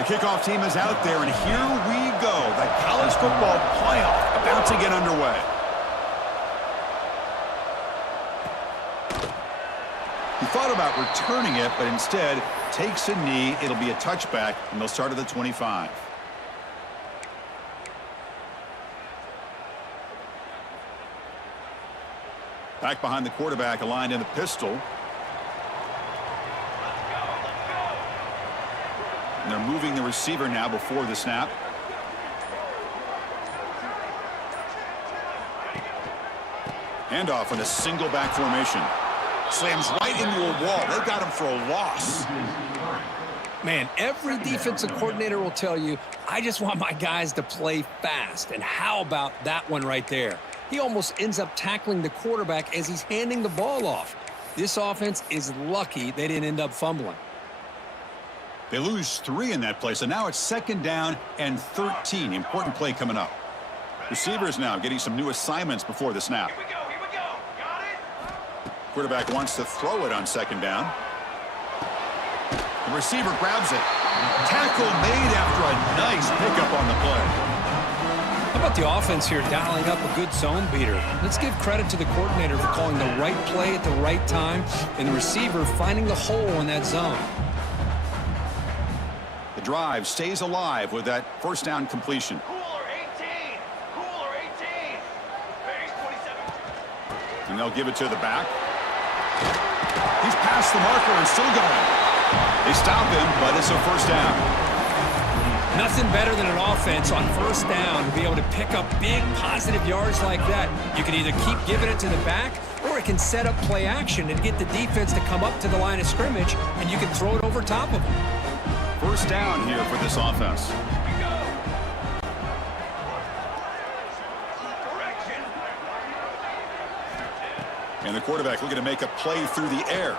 The kickoff team is out there, and here we go. The college football playoff about to get underway. He thought about returning it, but instead takes a knee. It'll be a touchback, and they'll start at the 25. Back behind the quarterback, aligned in the pistol. And they're moving the receiver now before the snap. Handoff in a single back formation. Slams right into a wall. They've got him for a loss. Man, every defensive coordinator will tell you, I just want my guys to play fast. And how about that one right there? He almost ends up tackling the quarterback as he's handing the ball off. This offense is lucky they didn't end up fumbling. They lose 3 in that play, so now it's 2nd down and 13. Important play coming up. Receivers now getting some new assignments before the snap. Here we go. Got it? Quarterback wants to throw it on 2nd down. The receiver grabs it. Tackle made after a nice pickup on the play. How about the offense here dialing up a good zone beater? Let's give credit to the coordinator for calling the right play at the right time and the receiver finding the hole in that zone. The drive stays alive with that 1st down completion. Cooler 18. Cooler 18. Base 27. And they'll give it to the back. He's past the marker and still going. They stop him, but it's a 1st down. Nothing better than an offense on 1st down to be able to pick up big positive yards like that. You can either keep giving it to the back, or it can set up play action and get the defense to come up to the line of scrimmage, and you can throw it over top of them. 1st down here for this offense. And the quarterback looking to make a play through the air.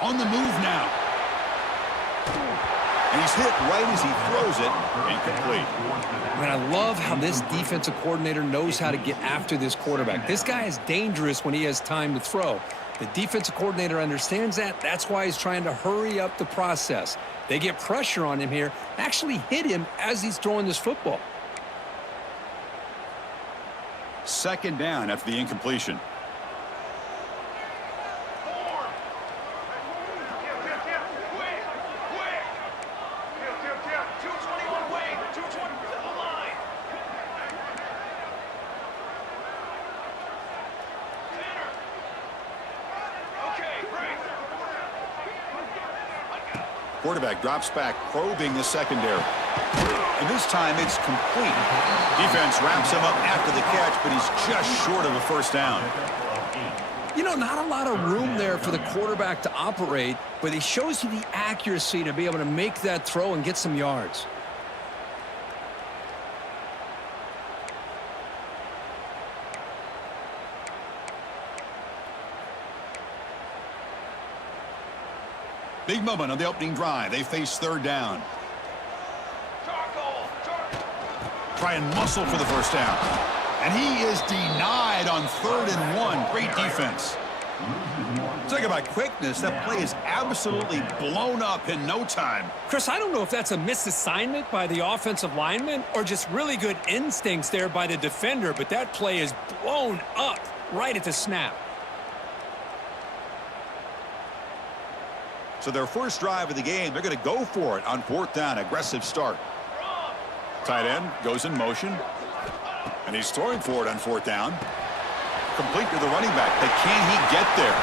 On the move now. And he's hit right as he throws it. Incomplete. Man, I love how this defensive coordinator knows how to get after this quarterback. This guy is dangerous when he has time to throw. The defensive coordinator understands that. That's why he's trying to hurry up the process. They get pressure on him here, actually hit him as he's throwing this football. 2nd down after the incompletion. Quarterback drops back, probing the secondary. And this time it's complete. Defense wraps him up after the catch, but he's just short of a 1st down. You know, not a lot of room there for the quarterback to operate, but he shows you the accuracy to be able to make that throw and get some yards. Big moment on the opening drive. They face 3rd down. Try and muscle for the 1st down. And he is denied on 3rd and 1. Great defense. Talk about quickness. That play is absolutely blown up in no time. Chris, I don't know if that's a misassignment by the offensive lineman or just really good instincts there by the defender, but that play is blown up right at the snap. So their 1st drive of the game, they're going to go for it on 4th down. Aggressive start. Tight end goes in motion. And he's throwing for it on 4th down. Complete to the running back. But can he get there?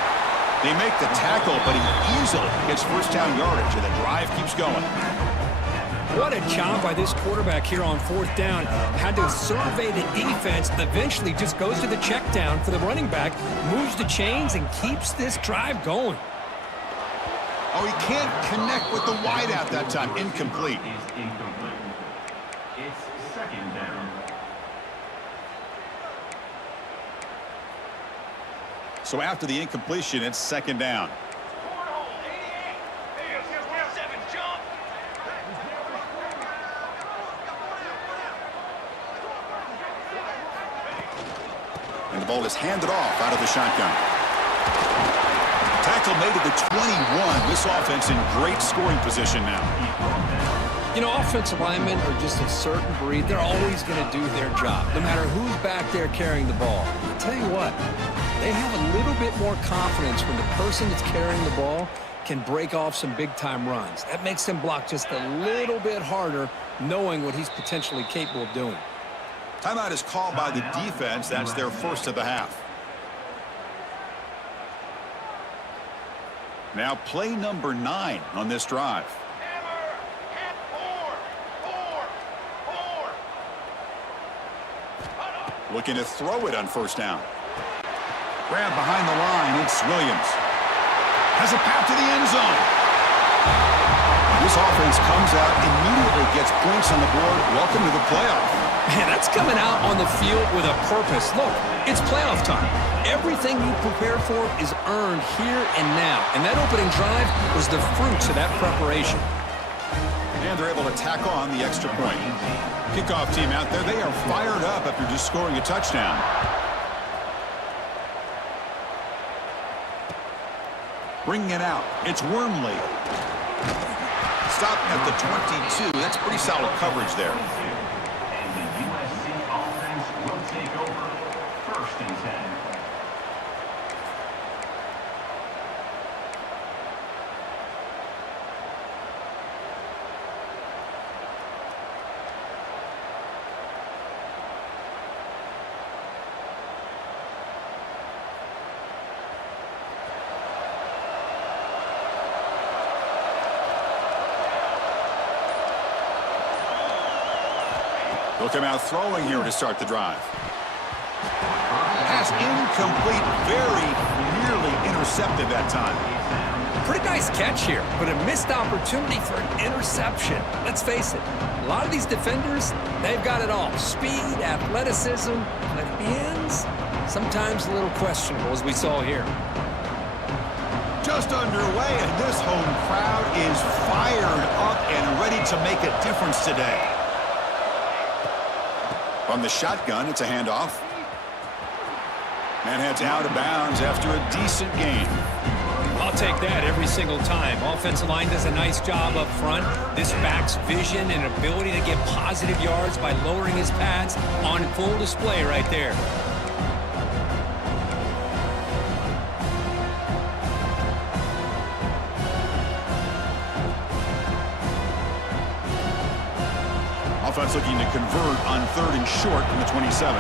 They make the tackle, but he easily gets 1st down yardage, and the drive keeps going. What a job by this quarterback here on 4th down. Had to survey the defense, eventually just goes to the check down for the running back, moves the chains, and keeps this drive going. Oh, he can't connect with the wideout that time. Incomplete. It's 2nd down. So after the incompletion, it's 2nd down. And the ball is handed off out of the shotgun. Until made it the 21. This offense in great scoring position now. You know, offensive linemen are just a certain breed. They're always going to do their job, no matter who's back there carrying the ball. I'll tell you what, they have a little bit more confidence when the person that's carrying the ball can break off some big-time runs. That makes them block just a little bit harder, knowing what he's potentially capable of doing. Timeout is called by the defense. That's their first of the half. Now play number 9 on this drive. Looking to throw it on first down. Grab behind the line. It's Williams. Has a path to the end zone. This offense comes out, immediately gets points on the board. Welcome to the playoff. Man, that's coming out on the field with a purpose. Look, it's playoff time. Everything you prepared for is earned here and now. And that opening drive was the fruits of that preparation. And they're able to tack on the extra point. Kickoff team out there. They are fired up after just scoring a touchdown. Bringing it out. It's Wormley. Stopped at the 22. That's pretty solid coverage there. And the USC offense will take over. 1st and 10. They'll come out throwing here to start the drive. Pass incomplete, very nearly intercepted that time. Pretty nice catch here, but a missed opportunity for an interception. Let's face it, a lot of these defenders, they've got it all. Speed, athleticism, but hands, sometimes a little questionable, as we saw here. Just underway, and this home crowd is fired up and ready to make a difference today. From the shotgun, it's a handoff. And heads out of bounds after a decent gain. I'll take that every single time. Offensive line does a nice job up front. This back's vision and ability to get positive yards by lowering his pads on full display right there. Offense looking to convert on 3rd and short from the 27.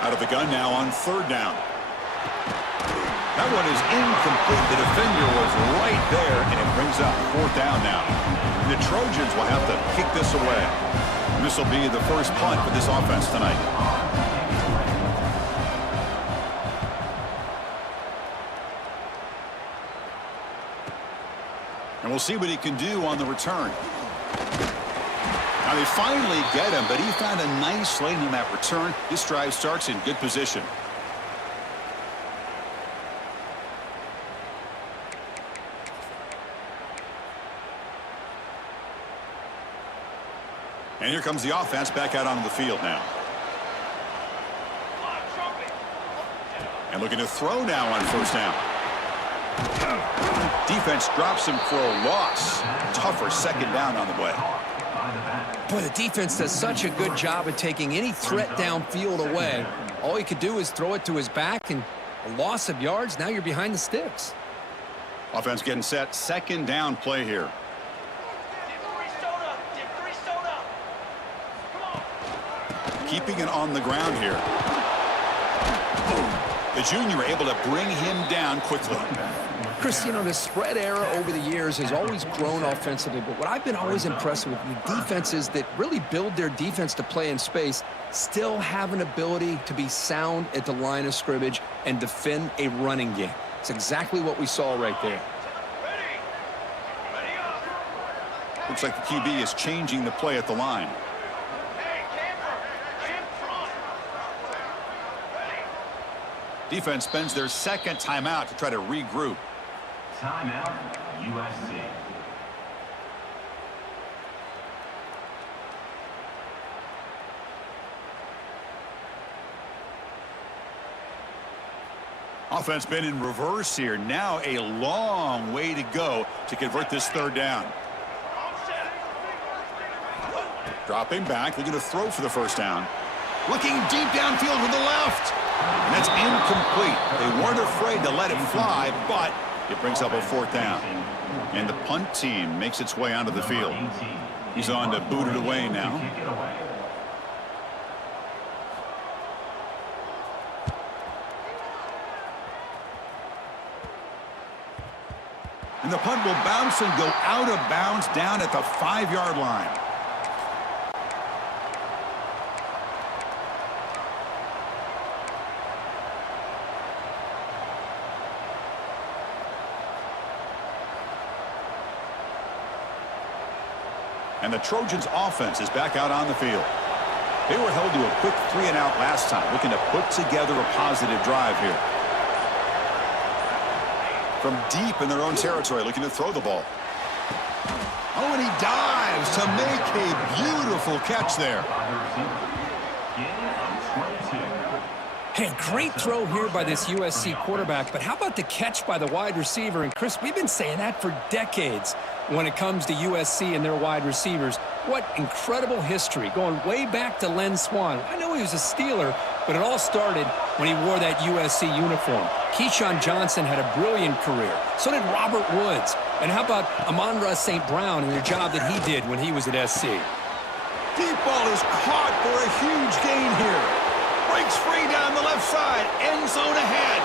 Out of the gun now on 3rd down. That one is incomplete. The defender was right there, and it brings up 4th down now. The Trojans will have to kick this away. This will be the first punt for this offense tonight. And we'll see what he can do on the return. Now they finally get him, but he found a nice lane in that return. This drive starts in good position. And here comes the offense back out onto the field now. And looking to throw now on 1st down. Defense drops him for a loss. Tougher 2nd down on the way. Boy, the defense does such a good job of taking any threat downfield away. All he could do is throw it to his back, and a loss of yards, now you're behind the sticks. Offense getting set. 2nd down play here. Keeping it on the ground here. The junior able to bring him down quickly. Chris, you know, the spread era over the years has always grown offensively, but what I've been always impressed with defenses that really build their defense to play in space still have an ability to be sound at the line of scrimmage and defend a running game. It's exactly what we saw right there. Looks like the QB is changing the play at the line. Defense spends their 2nd timeout to try to regroup. Timeout, USC. Offense been in reverse here. Now a long way to go to convert this third down. Dropping back, looking to throw for the first down. Looking deep downfield to the left. And that's incomplete. They weren't afraid to let it fly, but it brings up a fourth down. And the punt team makes its way onto the field. He's on to boot it away now. And the punt will bounce and go out of bounds down at the 5-yard line. And the Trojans offense is back out on the field. They were held to a quick 3-and-out last time, looking to put together a positive drive here. From deep in their own territory, looking to throw the ball. Oh, and he dives to make a beautiful catch there. Hey, great throw here by this USC quarterback, but how about the catch by the wide receiver? And Chris, we've been saying that for decades when it comes to USC and their wide receivers. What incredible history, going way back to Len Swan. I know he was a Steeler, but it all started when he wore that USC uniform. Keyshawn Johnson had a brilliant career. So did Robert Woods. And how about Amon-Ra St. Brown and the job that he did when he was at SC? Deep ball is caught for a huge gain here. Breaks free down the left side. End zone ahead.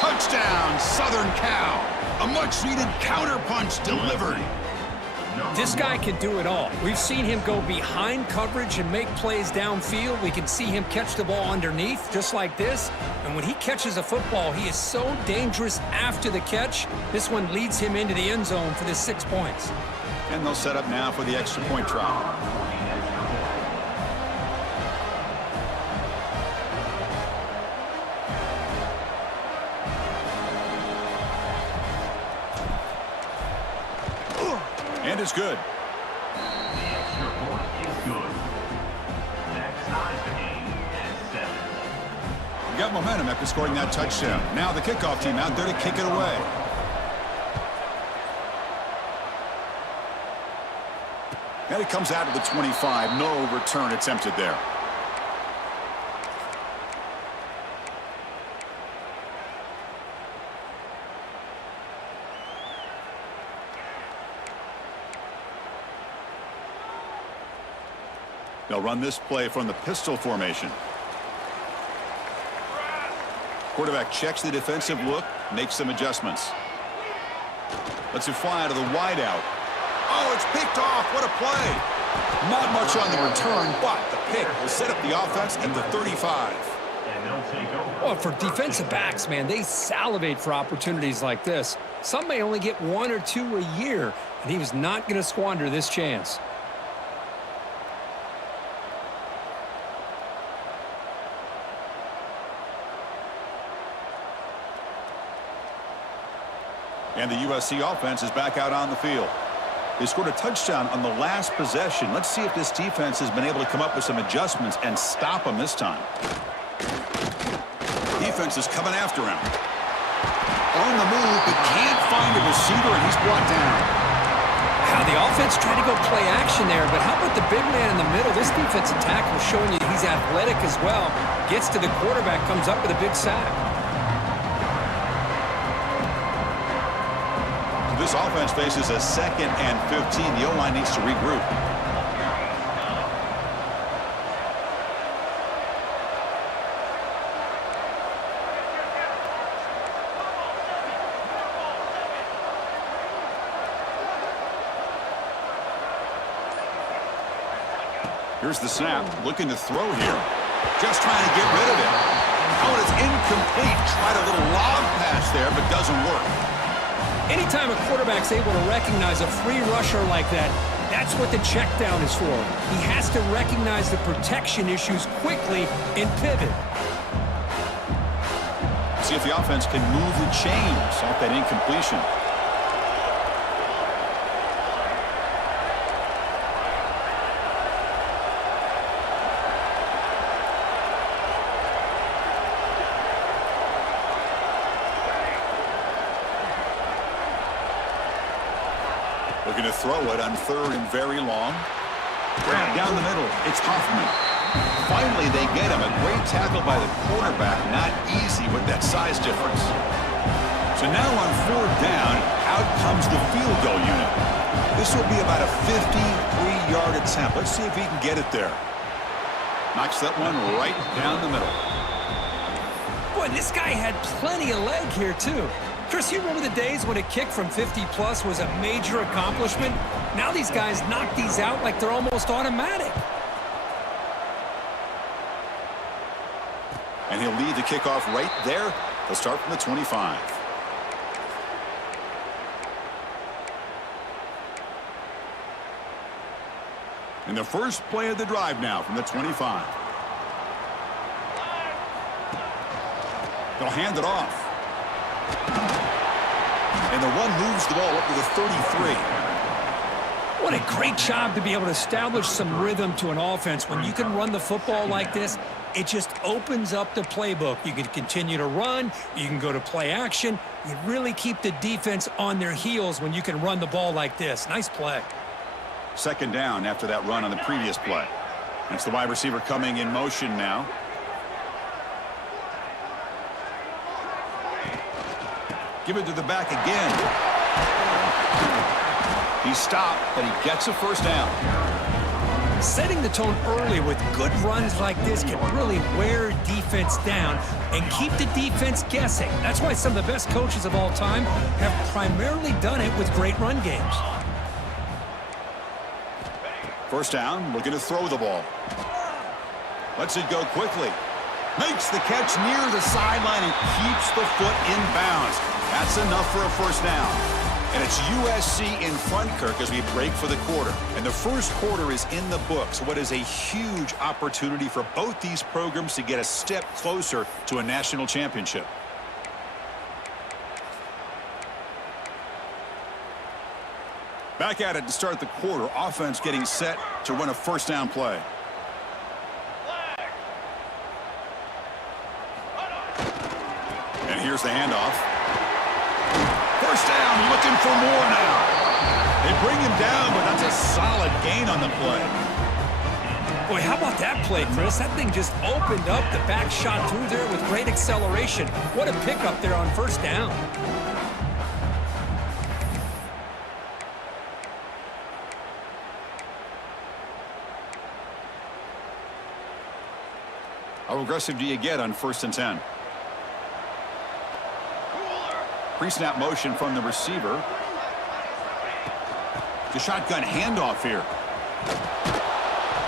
Touchdown, Southern Cal. A much-needed counterpunch delivered. This guy can do it all. We've seen him go behind coverage and make plays downfield. We can see him catch the ball underneath, just like this. And when he catches a football, he is so dangerous after the catch. This one leads him into the end zone for the 6 points. And they'll set up now for the extra point try. And it's good. The extra point is good. That ties the game at 7. Got momentum after scoring that touchdown. Now the kickoff team out there to kick it away. And it comes out to the 25. No return attempted there. They'll run this play from the pistol formation. Quarterback checks the defensive look, makes some adjustments. Lets it fly out of the wideout. Oh, it's picked off. What a play. Not much on the return, but the pick will set up the offense at the 35. And they'll take over. Well, for defensive backs, man, they salivate for opportunities like this. Some may only get 1 or 2 a year, and he was not going to squander this chance. And the USC offense is back out on the field. They scored a touchdown on the last possession. Let's see if this defense has been able to come up with some adjustments and stop them this time. Defense is coming after him. On the move, but can't find a receiver, and he's brought down. How the offense tried to go play action there, but how about the big man in the middle? This defensive tackle showing you he's athletic as well. Gets to the quarterback, comes up with a big sack. This offense faces a 2nd and 15. The O-line needs to regroup. Here's the snap, looking to throw here. Just trying to get rid of it. Oh, and it's incomplete. Tried a little lob pass there, but doesn't work. Anytime a quarterback's able to recognize a free rusher like that, that's what the check down is for. He has to recognize the protection issues quickly and pivot. See if the offense can move the chains off that incompletion. Looking to throw it on 3rd and very long. Grab down the middle. It's Hoffman. Finally, they get him. A great tackle by the quarterback. Not easy with that size difference. So now on 4th down, out comes the field goal unit. This will be about a 53-yard attempt. Let's see if he can get it there. Knocks that one right down the middle. Boy, this guy had plenty of leg here, too. Chris, you remember the days when a kick from 50-plus was a major accomplishment? Now these guys knock these out like they're almost automatic. And he'll lead the kickoff right there. They'll start from the 25. And the first play of the drive now from the 25. They'll hand it off. And the run moves the ball up to the 33. What a great job to be able to establish some rhythm to an offense. When you can run the football like this, it just opens up the playbook. You can continue to run. You can go to play action. You really keep the defense on their heels when you can run the ball like this. Nice play. 2nd down after that run on the previous play. That's the wide receiver coming in motion now. Give it to the back again. He stopped, but he gets a 1st down. Setting the tone early with good runs like this can really wear defense down and keep the defense guessing. That's why some of the best coaches of all time have primarily done it with great run games. 1st down, looking to throw the ball. Lets it go quickly. Makes the catch near the sideline and keeps the foot in bounds. That's enough for a 1st down. And it's USC in front, Kirk, as we break for the quarter. And the first quarter is in the books. What is a huge opportunity for both these programs to get a step closer to a national championship. Back at it to start the quarter. Offense getting set to run a 1st down play. And here's the handoff. 1st down, looking for more now. They bring him down, but that's a solid gain on the play. Boy, how about that play, Chris? That thing just opened up. The back shot through there with great acceleration. What a pickup there on 1st down. How aggressive do you get on 1st and 10? Pre-snap motion from the receiver. The shotgun handoff here.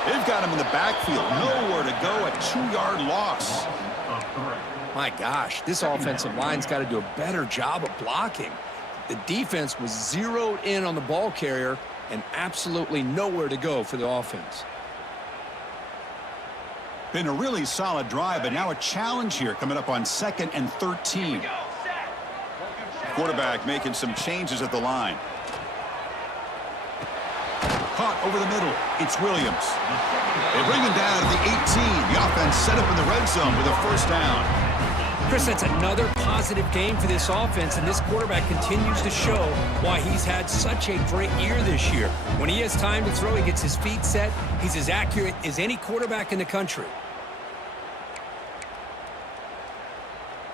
They've got him in the backfield. Nowhere to go. A 2-yard loss. My gosh, this offensive line's got to do a better job of blocking. The defense was zeroed in on the ball carrier and absolutely nowhere to go for the offense. Been a really solid drive, but now a challenge here coming up on 2nd and 13. Quarterback making some changes at the line. Caught over the middle. It's Williams. They bring him down to the 18. The offense set up in the red zone with a 1st down. Chris, that's another positive game for this offense, and this quarterback continues to show why he's had such a great year this year. When he has time to throw, he gets his feet set. He's as accurate as any quarterback in the country.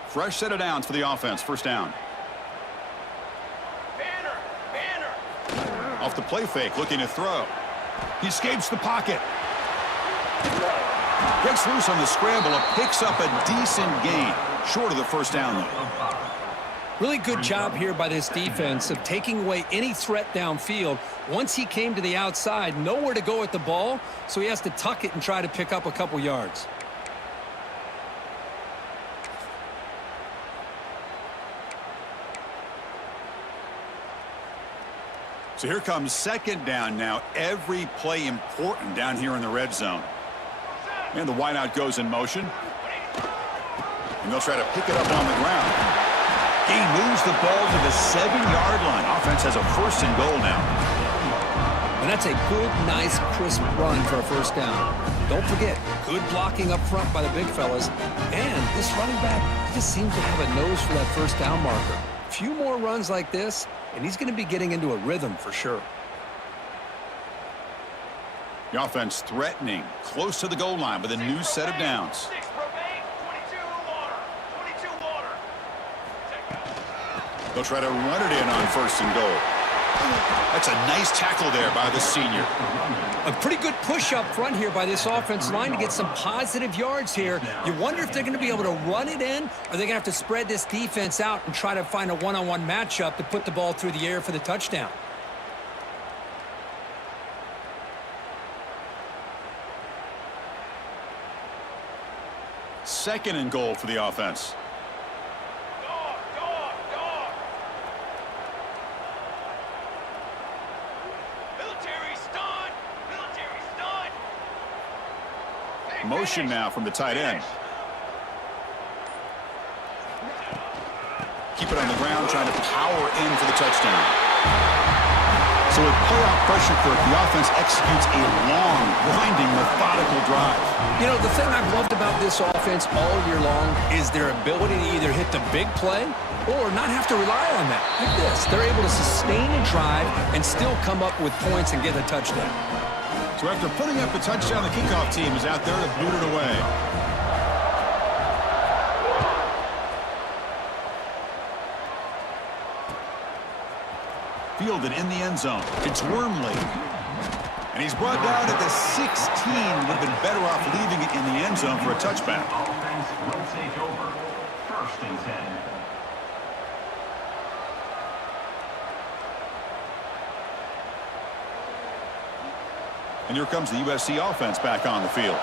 Fresh set of downs for the offense. 1st down. Off the play fake, looking to throw. He escapes the pocket. Gets loose on the scramble and picks up a decent gain. Short of the 1st down, though. Really good job here by this defense of taking away any threat downfield. Once he came to the outside, nowhere to go at the ball, so he has to tuck it and try to pick up a couple yards. So here comes 2nd down now. Every play important down here in the red zone. And the wideout goes in motion. And they'll try to pick it up on the ground. He moves the ball to the 7-yard line. Offense has a 1st and goal now. And that's a good, nice, crisp run for a 1st down. Don't forget, good blocking up front by the big fellas. And this running back just seems to have a nose for that 1st down marker. A few more runs like this, and he's going to be getting into a rhythm for sure. The offense threatening, close to the goal line with a new set of downs. 6 propane, 22 water. 22 water. They'll try to run it in on 1st and goal. That's a nice tackle there by the senior. A pretty good push up front here by this offensive line to get some positive yards here. You wonder if they're going to be able to run it in, or they're going to have to spread this defense out and try to find a one-on-one matchup to put the ball through the air for the touchdown. Second and goal for the offense. Dog, dog, dog. Military stun. Military stun. Motion now from the tight end. Keep it on the ground, trying to power in for the touchdown. So with playoff pressure, Kirk, the offense executes a long, grinding, methodical drive. You know, the thing I've loved about this offense all year long is their ability to either hit the big play or not have to rely on that. Like this, they're able to sustain a drive and still come up with points and get a touchdown. So after putting up the touchdown, the kickoff team is out there to boot it away. Fielded in the end zone. It's Wormley. And he's brought down at the 16. Would have been better off leaving it in the end zone for a touchback. Offense will take over. 1st and 10. And here comes the USC offense back on the field.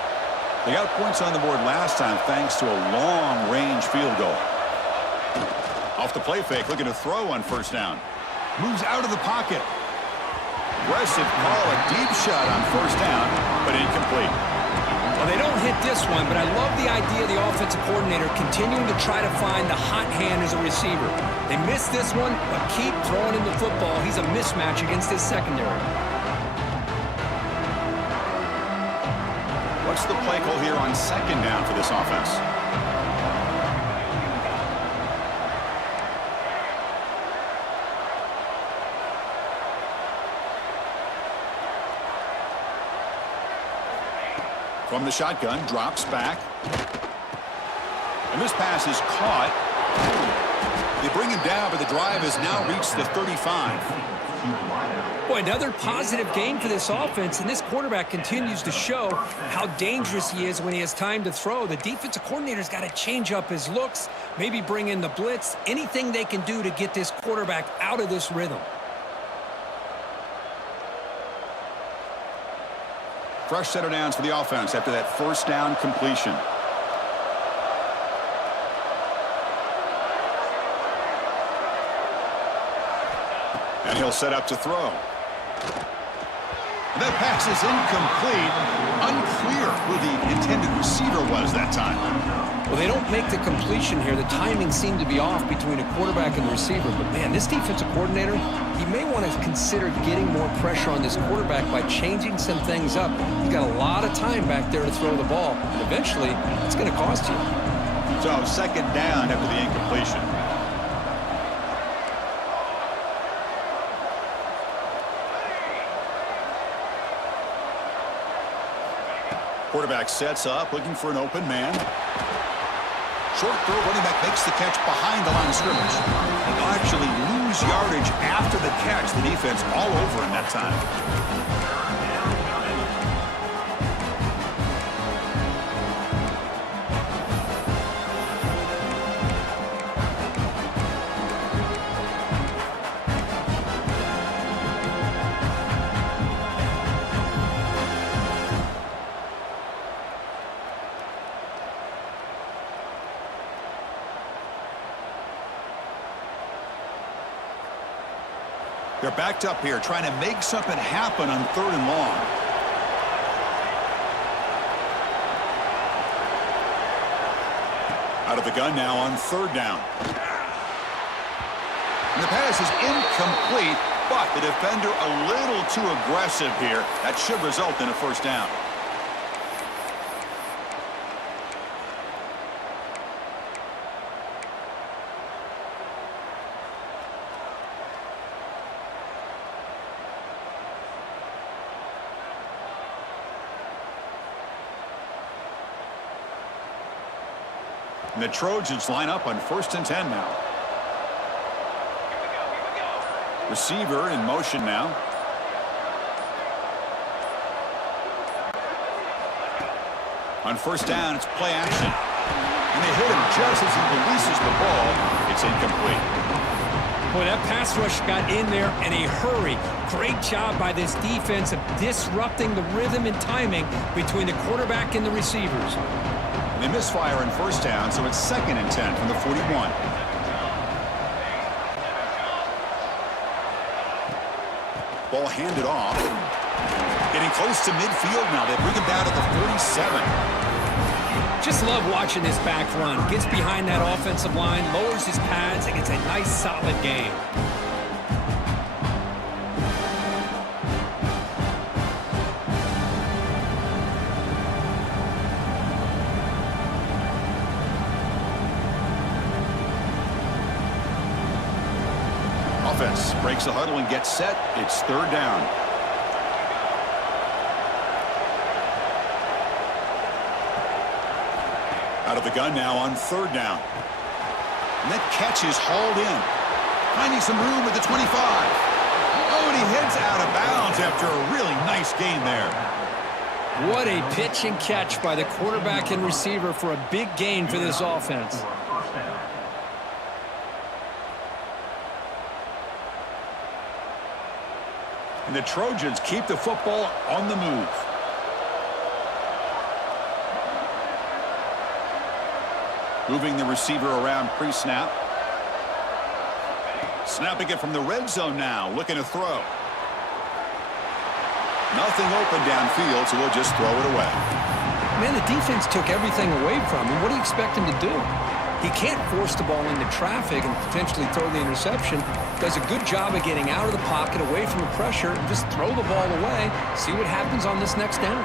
They got points on the board last time thanks to a long-range field goal. Off the play fake, looking to throw on 1st down. Moves out of the pocket. Aggressive call, a deep shot on 1st down, but incomplete. Well, they don't hit this one, but I love the idea of the offensive coordinator continuing to try to find the hot hand as a receiver. They missed this one, but keep throwing him the football. He's a mismatch against his secondary. What's the play call here on 2nd down for this offense? From the shotgun, drops back. And this pass is caught. They bring him down, but the drive has now reached the 35. Boy, another positive game for this offense, and this quarterback continues to show how dangerous he is when he has time to throw. The defensive coordinator's got to change up his looks, maybe bring in the blitz, anything they can do to get this quarterback out of this rhythm. Fresh set of downs for the offense after that 1st down completion. And he'll set up to throw. And that pass is incomplete. Unclear who the intended receiver was that time. Well, they don't make the completion here. The timing seemed to be off between a quarterback and the receiver. But, man, this defensive coordinator, he may want to consider getting more pressure on this quarterback by changing some things up. He's got a lot of time back there to throw the ball. And eventually, it's going to cost you. So 2nd down after the incompletion. Quarterback sets up, looking for an open man. Short throw, running back makes the catch behind the line of scrimmage. And they'll actually lose yardage after the catch. The defense all over him that time. They're backed up here, trying to make something happen on 3rd and long. Out of the gun now on 3rd down. And the pass is incomplete, but the defender a little too aggressive here. That should result in a 1st down. And the Trojans line up on 1st and 10 now. Receiver in motion now. On 1st down, it's play action. And they hit him just as he releases the ball. It's incomplete. Boy, that pass rush got in there in a hurry. Great job by this defense of disrupting the rhythm and timing between the quarterback and the receivers. They misfire on 1st down, so it's 2nd and 10 from the 41. Ball handed off. Getting close to midfield now. They bring him down to the 47. Just love watching this back run. Gets behind that offensive line, lowers his pads, and gets a nice solid gain. Offense breaks the huddle and gets set. It's 3rd down. Out of the gun now on 3rd down. And that catch is hauled in. Finding some room at the 25. Oh, and he heads out of bounds after a really nice gain there. What a pitch and catch by the quarterback and receiver for a big gain for this offense. And the Trojans keep the football on the move. Moving the receiver around pre-snap. Snapping it from the red zone now. Looking to throw. Nothing open downfield, so we'll just throw it away. Man, the defense took everything away from him. What do you expect him to do? He can't force the ball into traffic and potentially throw the interception. Does a good job of getting out of the pocket, away from the pressure, and just throw the ball away. See what happens on this next down.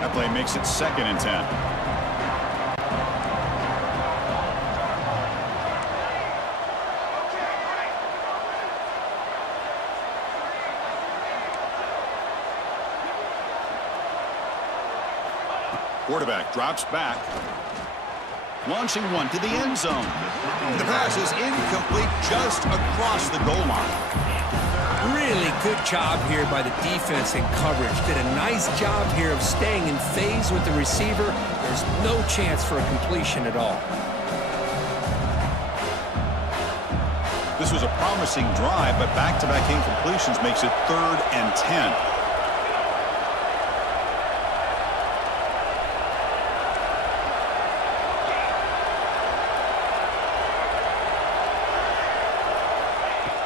That play makes it 2nd and 10. Quarterback drops back. Launching one to the end zone. The pass is incomplete just across the goal line. Really good job here by the defense in coverage. Did a nice job here of staying in phase with the receiver. There's no chance for a completion at all. This was a promising drive, but back-to-back incompletions makes it 3rd and 10.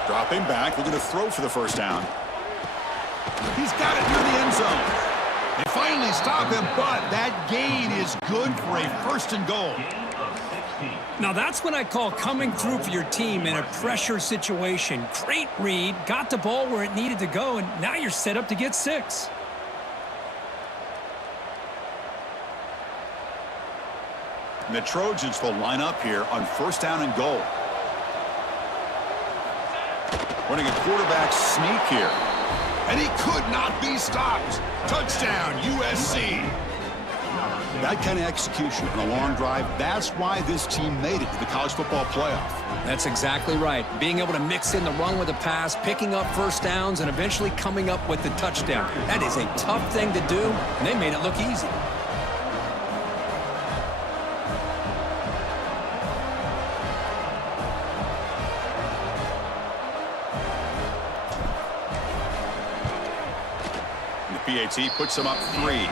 Dropping back, looking to throw for the 1st down. He's got it near the end zone. They finally stop him, but that gain is good for a 1st and goal. Now that's what I call coming through for your team in a pressure situation. Great read, got the ball where it needed to go, and now you're set up to get 6. And the Trojans will line up here on 1st down and goal. Running a quarterback sneak here. And he could not be stopped. Touchdown, USC. That kind of execution on a long drive, that's why this team made it to the college football playoff. That's exactly right. Being able to mix in the run with the pass, picking up 1st downs, and eventually coming up with the touchdown. That is a tough thing to do, and they made it look easy. PAT puts them up 3.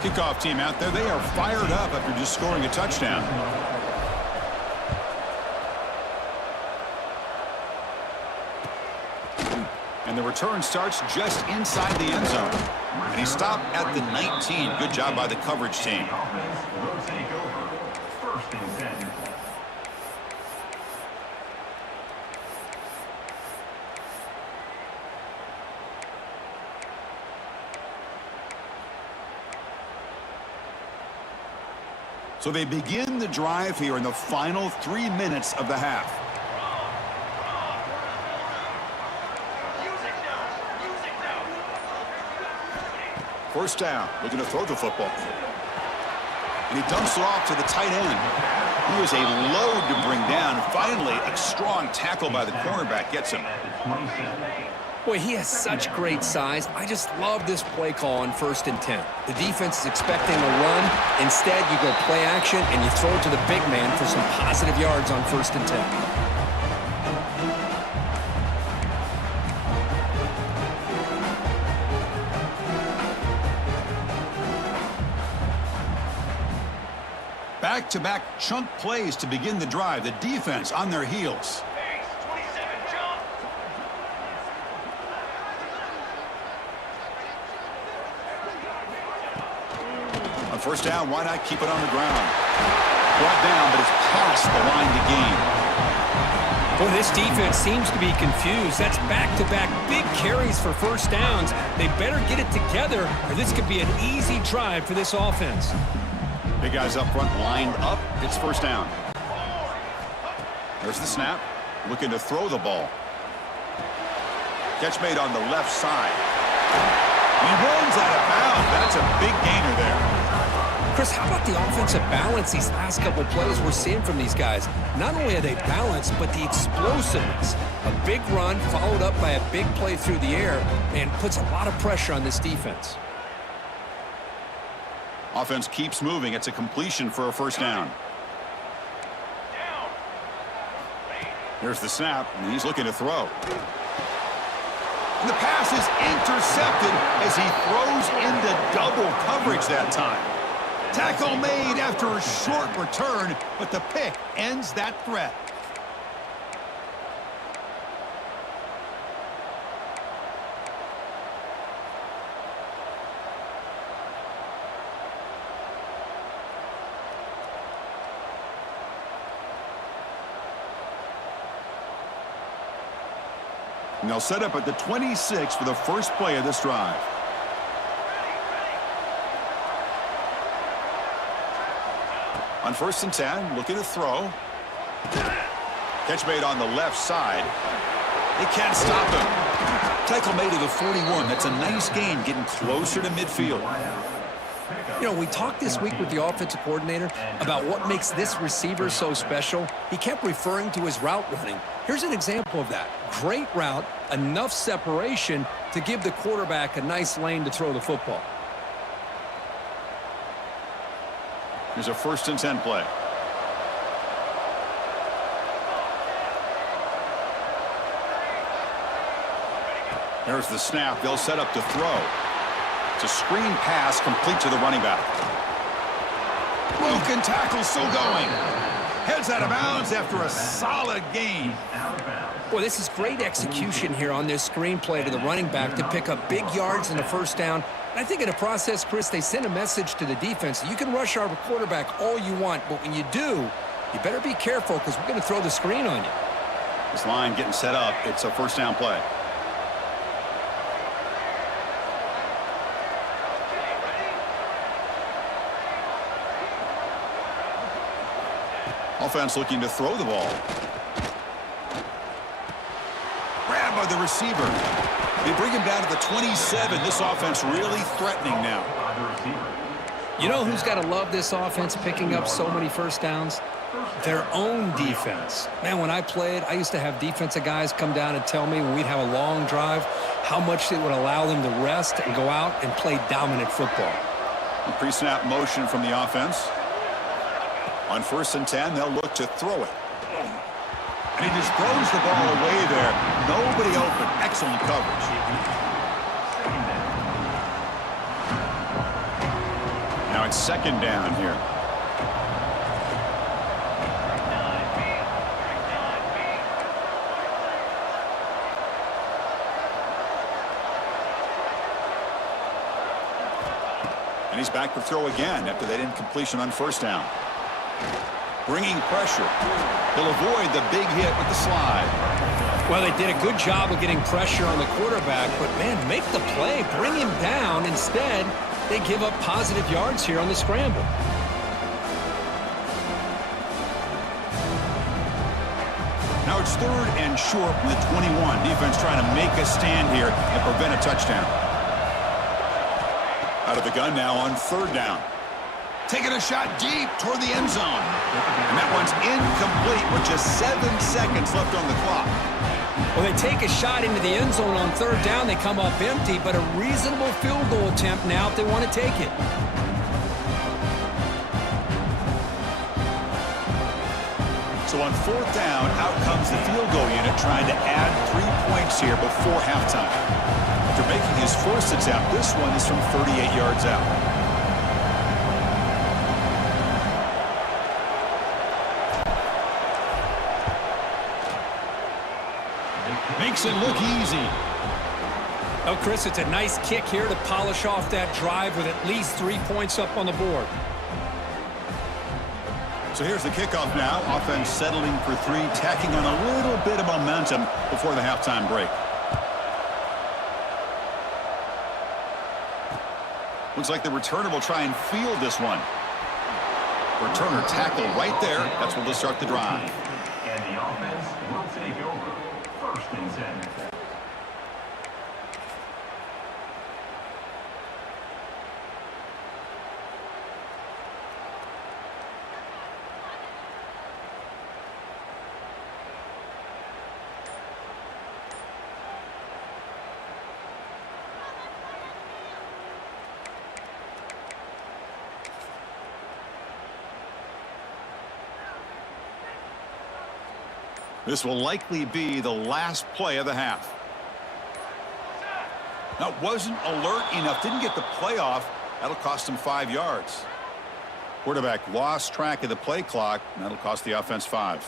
Kickoff team out there. They are fired up after just scoring a touchdown. And the return starts just inside the end zone. And he stopped at the 19. Good job by the coverage team. So they begin the drive here in the final 3 minutes of the half. First down, looking to throw the football. And he dumps it off to the tight end. He is a load to bring down. Finally, a strong tackle by the cornerback gets him. Boy, he has such great size. I just love this play call on 1st and 10. The defense is expecting a run. Instead, you go play action, and you throw it to the big man for some positive yards on 1st and 10. Back-to-back chunk plays to begin the drive. The defense on their heels. Base, 27, jump. On first down, why not keep it on the ground? Brought down, but it's past the line to gain. Boy, this defense seems to be confused. That's back-to-back big carries for first downs. They better get it together, or this could be an easy drive for this offense. Big guys up front lined up. It's first down. There's the snap. Looking to throw the ball. Catch made on the left side. He runs out of bounds. That's a big gainer there. Chris, how about the offensive balance these last couple plays we're seeing from these guys? Not only are they balanced, but the explosiveness. A big run followed up by a big play through the air, and puts a lot of pressure on this defense. Offense keeps moving. It's a completion for a first down. Here's the snap, and he's looking to throw. And the pass is intercepted as he throws into double coverage that time. Tackle made after a short return, but the pick ends that threat. And they'll set up at the 26 for the first play of this drive. On 1st and 10, looking to throw. Catch made on the left side. They can't stop him. Tackle made at the 41. That's a nice gain, getting closer to midfield. You know, we talked this week with the offensive coordinator about what makes this receiver so special. He kept referring to his route running. Here's an example of that. Great route, enough separation to give the quarterback a nice lane to throw the football. Here's a 1st and 10 play. There's the snap. They'll set up to throw. It's a screen pass complete to the running back. Broken tackle still going. Heads out of bounds after a solid gain. Boy, this is great execution here on this screen play to the running back to pick up big yards in the first down. And I think in the process, Chris, they send a message to the defense. You can rush our quarterback all you want, but when you do, you better be careful because we're going to throw the screen on you. This line getting set up. It's a first down play. Offense looking to throw the ball. Grabbed by the receiver. They bring him down to the 27. This offense really threatening now. You know who's got to love this offense picking up so many first downs? Their own defense. Man, when I played, I used to have defensive guys come down and tell me when we'd have a long drive how much it would allow them to rest and go out and play dominant football. The pre-snap motion from the offense. On 1st and 10, they'll look to throw it. And he just throws the ball away there. Nobody open. Excellent coverage. Now it's 2nd down here. And he's back to throw again after that incompletion on 1st down. Bringing pressure. He'll avoid the big hit with the slide. Well, they did a good job of getting pressure on the quarterback, but, man, make the play. Bring him down. Instead, they give up positive yards here on the scramble. Now it's 3rd and short from the 21. Defense trying to make a stand here and prevent a touchdown. Out of the gun now on third down. Taking a shot deep toward the end zone. And that one's incomplete with just 7 seconds left on the clock. Well, they take a shot into the end zone on third down. They come up empty, but a reasonable field goal attempt now if they want to take it. So on fourth down, out comes the field goal unit trying to add 3 points here before halftime. After making his first attempt, this one is from 38 yards out. Makes it look easy. Oh, Chris, it's a nice kick here to polish off that drive with at least 3 points up on the board. So here's the kickoff now. Offense settling for 3, tacking on a little bit of momentum before the halftime break. Looks like the returner will try and field this one. Returner tackle right there. That's what will start the drive. And the offense will take over. First and 10. This will likely be the last play of the half. Now, wasn't alert enough, didn't get the play off. That'll cost him 5 yards. Quarterback lost track of the play clock, and that'll cost the offense 5.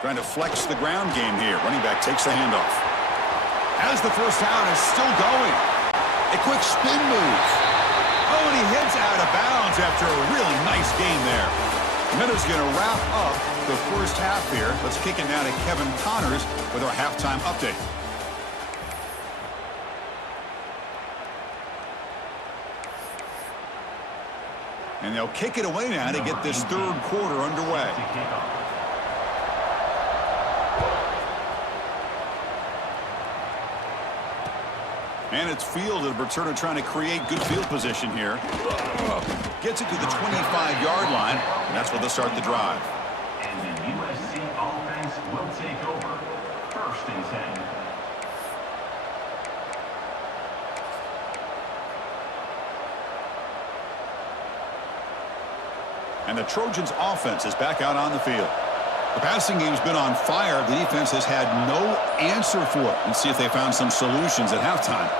Trying to flex the ground game here. Running back takes the handoff. As the first down is still going. A quick spin move. Oh, and he heads out of bounds after a really nice gain there. Minutes going to wrap up the first half here. Let's kick it now to Kevin Connors with our halftime update. And they'll kick it away now to get this third quarter underway. And it's fielded. Returner trying to create good field position here. Gets it to the 25-yard line, and that's where they'll start the drive. And the USC offense will take over. First and 10. And the Trojans' offense is back out on the field. The passing game's been on fire. The defense has had no answer for it. And see if they found some solutions at halftime.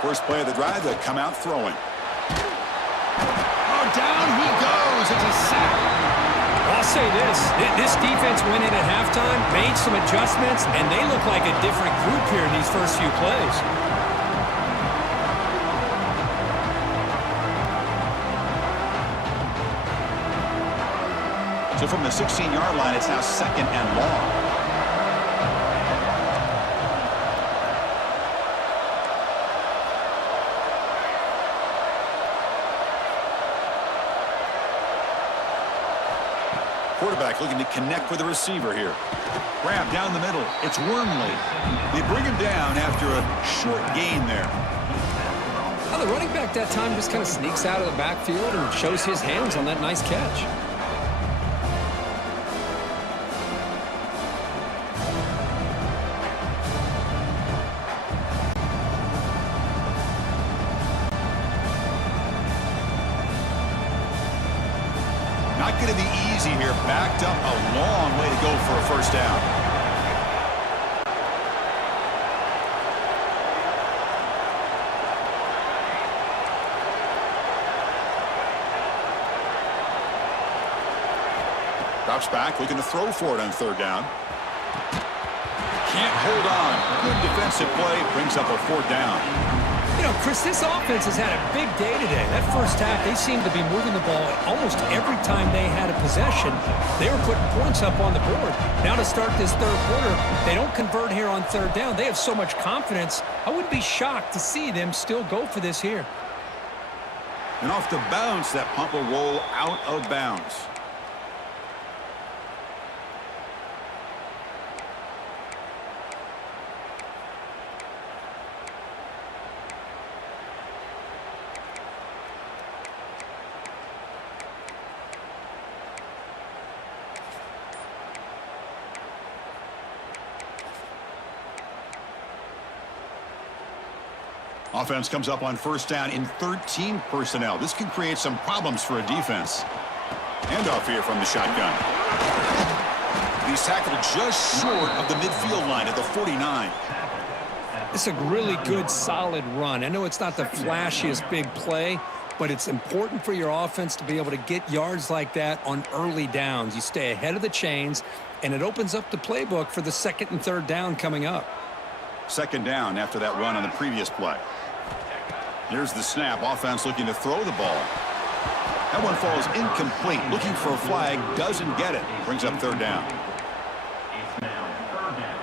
First play of the drive, they come out throwing. Oh, down he goes. It's a sack. I'll say this. This defense went in at halftime, made some adjustments, and they look like a different group here in these first few plays. So from the 16-yard line, it's now second and long. Quarterback looking to connect with the receiver here. Grab down the middle. It's Wormley. They bring him down after a short gain there. Well, the running back that time just kind of sneaks out of the backfield and shows his hands on that nice catch. Not going to be easy here. Backed up a long way to go for a first down. Drops back, looking to throw for it on third down. Can't hold on. Good defensive play, brings up a fourth down. You know, Chris, this offense has had a big day today. That first half, they seemed to be moving the ball almost every time they had a possession. They were putting points up on the board. Now to start this third quarter, they don't convert here on third down. They have so much confidence. I wouldn't be shocked to see them still go for this here. And off the bounce, that pump will roll out of bounds. Offense comes up on first down in 13 personnel. This can create some problems for a defense. Handoff here from the shotgun. He's tackled just short of the midfield line at the 49. It's a really good, solid run. I know it's not the flashiest big play, but it's important for your offense to be able to get yards like that on early downs. You stay ahead of the chains, and it opens up the playbook for the second and third down coming up. Second down after that run on the previous play. Here's the snap. Offense looking to throw the ball. That one falls incomplete. Looking for a flag. Doesn't get it. Brings up third down. It's now third down.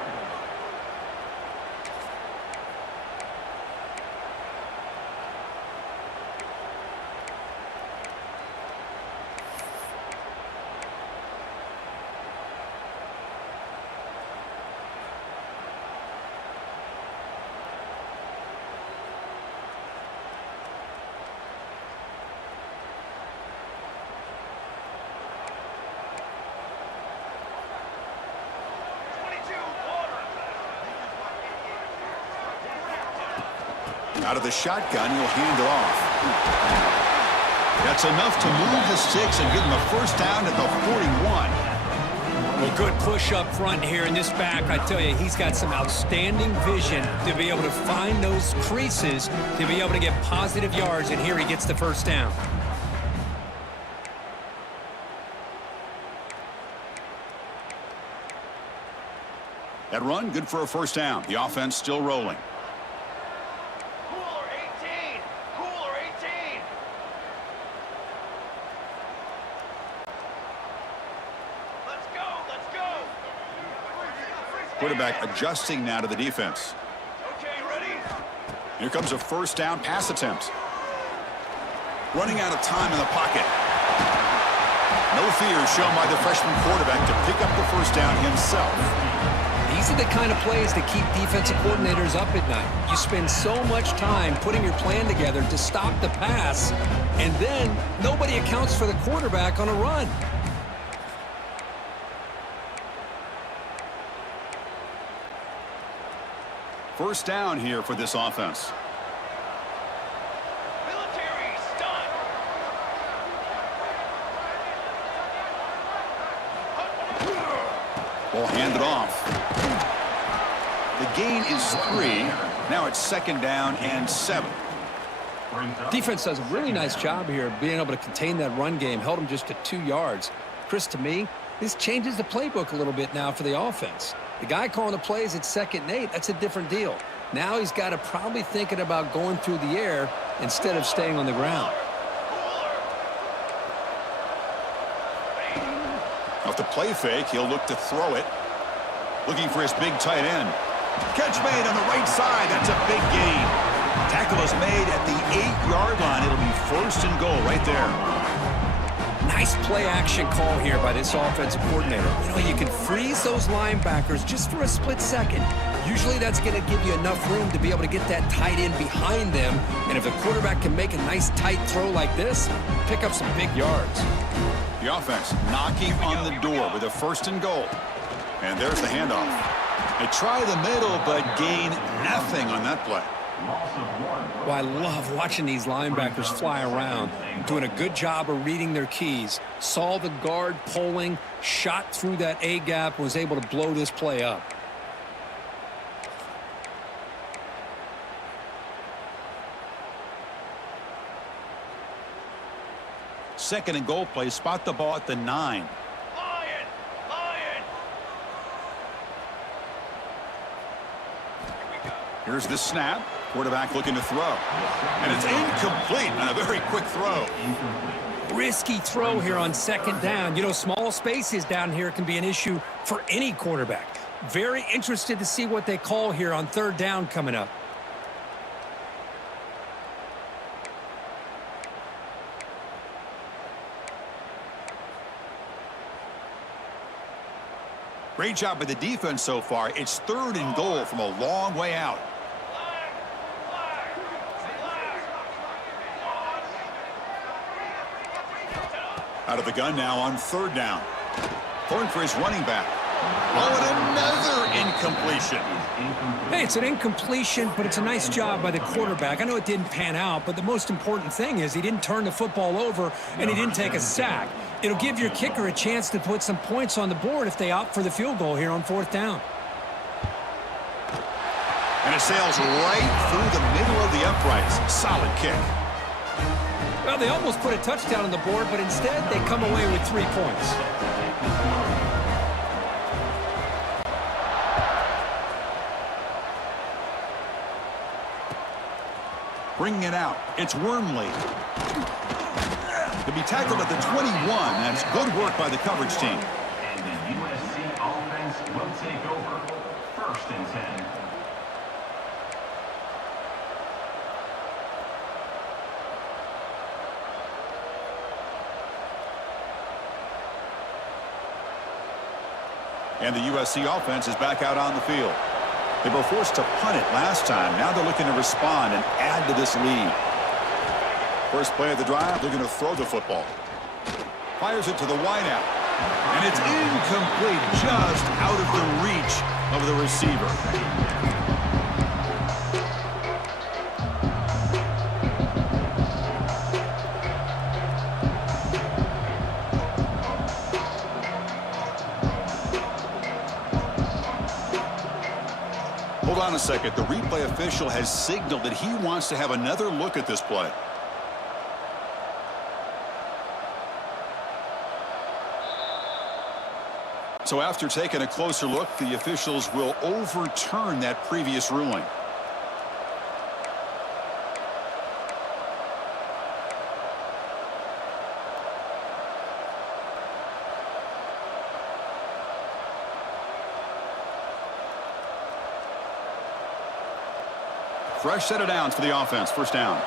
Out of the shotgun, he'll hand it off. That's enough to move the sticks and give him a first down at the 41. Well, good push up front here in this back. I tell you, he's got some outstanding vision to be able to find those creases, to be able to get positive yards, and here he gets the first down. That run, good for a first down. The offense still rolling. Cooler 18. Cooler 18. Let's go. Let's go. Quarterback adjusting now to the defense. Okay, ready? Here comes a first down pass attempt. Running out of time in the pocket. No fear shown by the freshman quarterback to pick up the first down himself. These are the kind of plays that keep defensive coordinators up at night. You spend so much time putting your plan together to stop the pass, and then nobody accounts for the quarterback on a run. First down here for this offense. Military stun. Ball handed off. The gain is 3. Now it's second down and 7. Defense does a really nice job here of being able to contain that run game, held them just to 2 yards. Chris, to me, this changes the playbook a little bit now for the offense. The guy calling the plays at 2nd and 8, that's a different deal. Now he's got to probably thinking about going through the air instead of staying on the ground. Off the play fake, he'll look to throw it. Looking for his big tight end. Catch made on the right side. That's a big gain. Tackle is made at the 8-yard line. It'll be first and goal right there. Nice play-action call here by this offensive coordinator. You know, you can freeze those linebackers just for a split second. Usually that's going to give you enough room to be able to get that tight end behind them. And if the quarterback can make a nice tight throw like this, pick up some big yards. The offense knocking on the door with a first and goal. And there's the handoff. They try the middle, but gain nothing on that play. Well, I love watching these linebackers fly around, doing a good job of reading their keys. Saw the guard pulling, shot through that A-gap, was able to blow this play up. Second and goal play. Spot the ball at the 9. Lion. Lion. Here's the snap. Quarterback looking to throw. And it's incomplete on a very quick throw. Risky throw here on second down. You know, small spaces down here can be an issue for any quarterback. Very interested to see what they call here on third down coming up. Great job by the defense so far. It's 3rd and goal from a long way out. Out of the gun now on 3rd down. Going for his running back. Oh, and another incompletion. Hey, it's an incompletion, but it's a nice job by the quarterback. I know it didn't pan out, but the most important thing is he didn't turn the football over and he didn't take a sack. It'll give your kicker a chance to put some points on the board if they opt for the field goal here on 4th down. And it sails right through the middle of the uprights. Solid kick. Well, they almost put a touchdown on the board, but instead they come away with 3 points. Bringing it out. It's Wormley. To be tackled at the 21. That's good work by the coverage team. And the USC offense will take over. 1st and 10. And the USC offense is back out on the field. They were forced to punt it last time. Now they're looking to respond and add to this lead. First play of the drive, they're going to throw the football. Fires it to the wideout. And it's incomplete, just out of the reach of the receiver. Hold on a second. The replay official has signaled that he wants to have another look at this play. So after taking a closer look, the officials will overturn that previous ruling. Fresh set of downs for the offense. 1st down.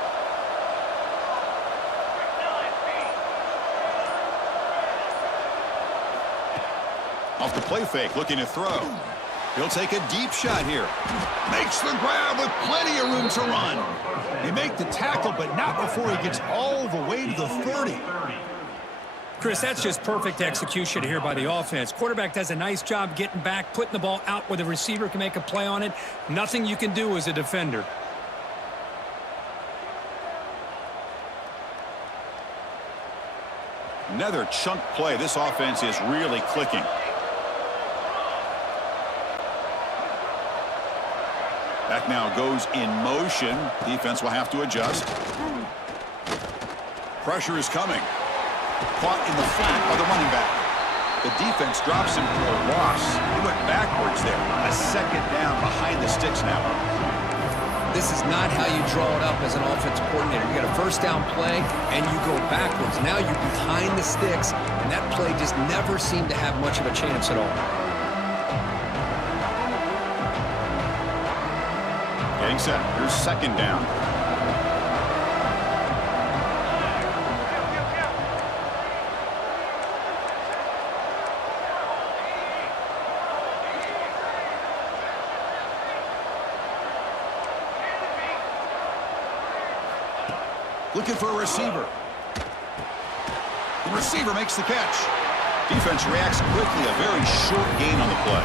Off the play fake, looking to throw. He'll take a deep shot here. Makes the grab with plenty of room to run. They make the tackle, but not before he gets all the way to the 30. Chris, that's just perfect execution here by the offense. Quarterback does a nice job getting back, putting the ball out where the receiver can make a play on it. Nothing you can do as a defender. Another chunk play. This offense is really clicking. Back now goes in motion. Defense will have to adjust. Pressure is coming. Caught in the flat by the running back. The defense drops him for a loss. He went backwards there. A 2nd down behind the sticks now. This is not how you draw it up as an offensive coordinator. You got a 1st down play, and you go backwards. Now you're behind the sticks, and that play just never seemed to have much of a chance at all. Getting set. Here's 2nd down. Looking for a receiver. The receiver makes the catch. Defense reacts quickly. A very short gain on the play.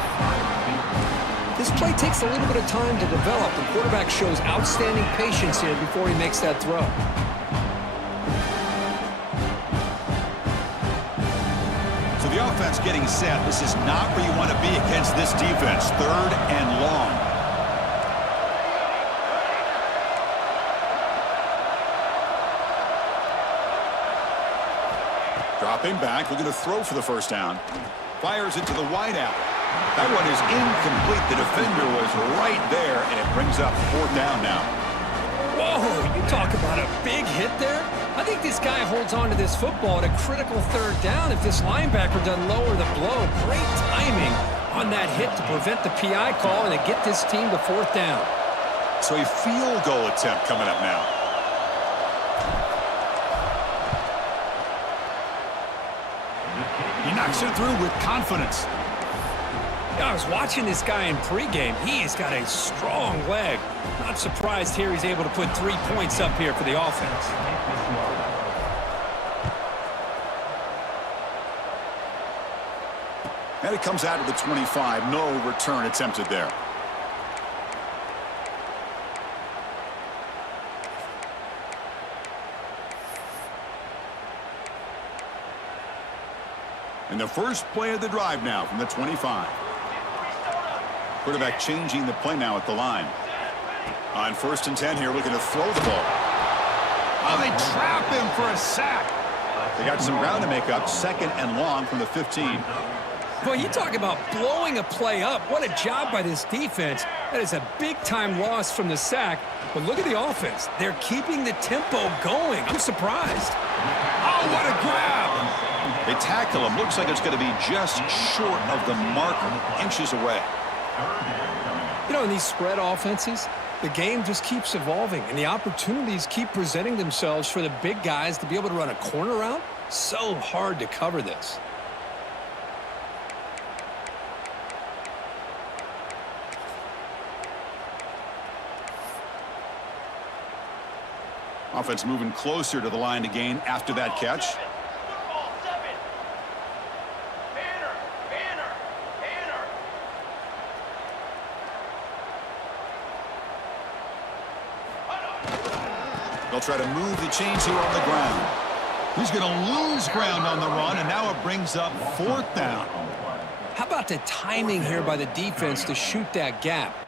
This play takes a little bit of time to develop. The quarterback shows outstanding patience here before he makes that throw. So the offense getting set. This is not where you want to be against this defense. 3rd and long. Dropping back, looking to throw for the 1st down. Fires it to the wideout. That one is incomplete. The defender was right there, and it brings up 4th down now. Oh, you talk about a big hit there. I think this guy holds on to this football at a critical third down if this linebacker doesn't lower the blow. Great timing on that hit to prevent the PI call and to get this team to fourth down. So a field goal attempt coming up now. He knocks it through with confidence. I was watching this guy in pregame. He's got a strong leg. Not surprised here he's able to put 3 points up here for the offense. And it comes out of the 25. No return attempted there. And the first play of the drive now from the 25. Quarterback changing the play now at the line. On 1st and 10 here, looking to throw the ball. Oh, they trap him for a sack. They got some ground to make up. 2nd and long from the 15. Boy, you talk about blowing a play up. What a job by this defense. That is a big-time loss from the sack. But look at the offense. They're keeping the tempo going. I'm surprised. Oh, what a grab. They tackle him. Looks like it's going to be just short of the marker, inches away. You know, in these spread offenses, the game just keeps evolving, and the opportunities keep presenting themselves for the big guys to be able to run a corner route. So hard to cover this. Offense moving closer to the line to gain after that catch. Football 7. Banner. They'll try to move the chains here on the ground. He's going to lose ground on the run, and now it brings up 4th down. How about the timing here by the defense to shoot that gap?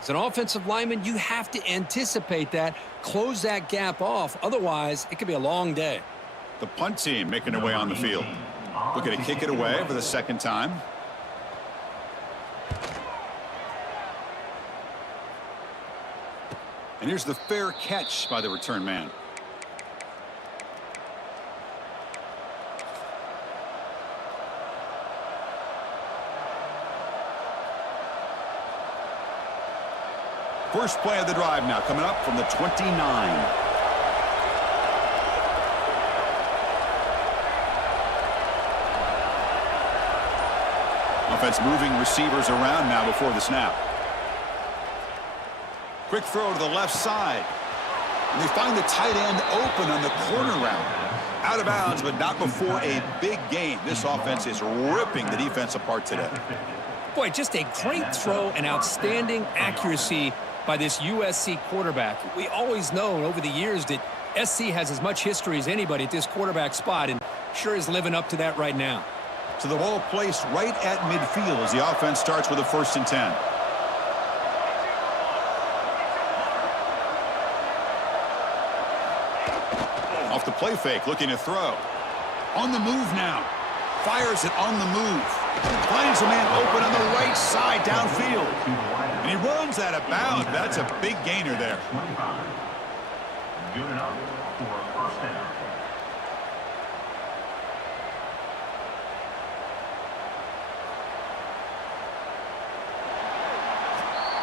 As an offensive lineman, you have to anticipate that, close that gap off. Otherwise, it could be a long day. The punt team making their way on the field. Looking to kick it away for the 2nd time. And here's the fair catch by the return man. First play of the drive now coming up from the 29. Offense moving receivers around now before the snap. Quick throw to the left side. And they find the tight end open on the corner route. Out of bounds, but not before a big gain. This offense is ripping the defense apart today. Boy, just a great throw and outstanding accuracy by this USC quarterback. We always know over the years that SC has as much history as anybody at this quarterback spot, and sure is living up to that right now. So the ball placed right at midfield as the offense starts with a 1st and 10. Off the play fake, looking to throw. On the move now. Fires it on the move. Finds a man open on the right side downfield. And he runs out of bounds. That's a big gainer there. Good enough for a 1st down.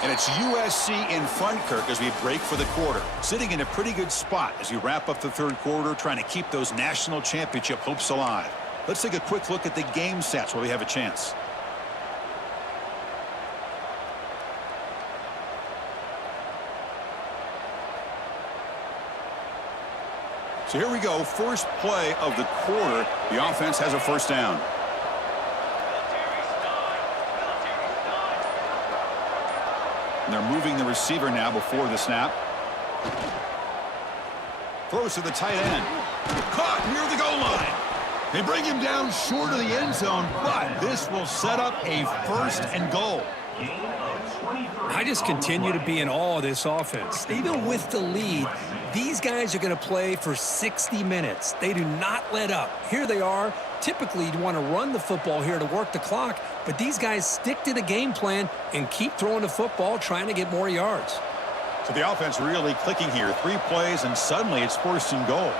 And it's USC in front, Kirk, as we break for the quarter. Sitting in a pretty good spot as we wrap up the 3rd quarter, trying to keep those national championship hopes alive. Let's take a quick look at the game stats while we have a chance. So here we go. First play of the quarter. The offense has a 1st down. Military style. And they're moving the receiver now before the snap. Throws to the tight end. Caught near the goal line. They bring him down short of the end zone, but this will set up a 1st and goal. I just continue to be in awe of this offense. Even with the lead, these guys are going to play for 60 minutes. They do not let up. Here they are. Typically, you'd want to run the football here to work the clock, but these guys stick to the game plan and keep throwing the football, trying to get more yards. So the offense really clicking here. 3 plays, and suddenly it's 1st and goal.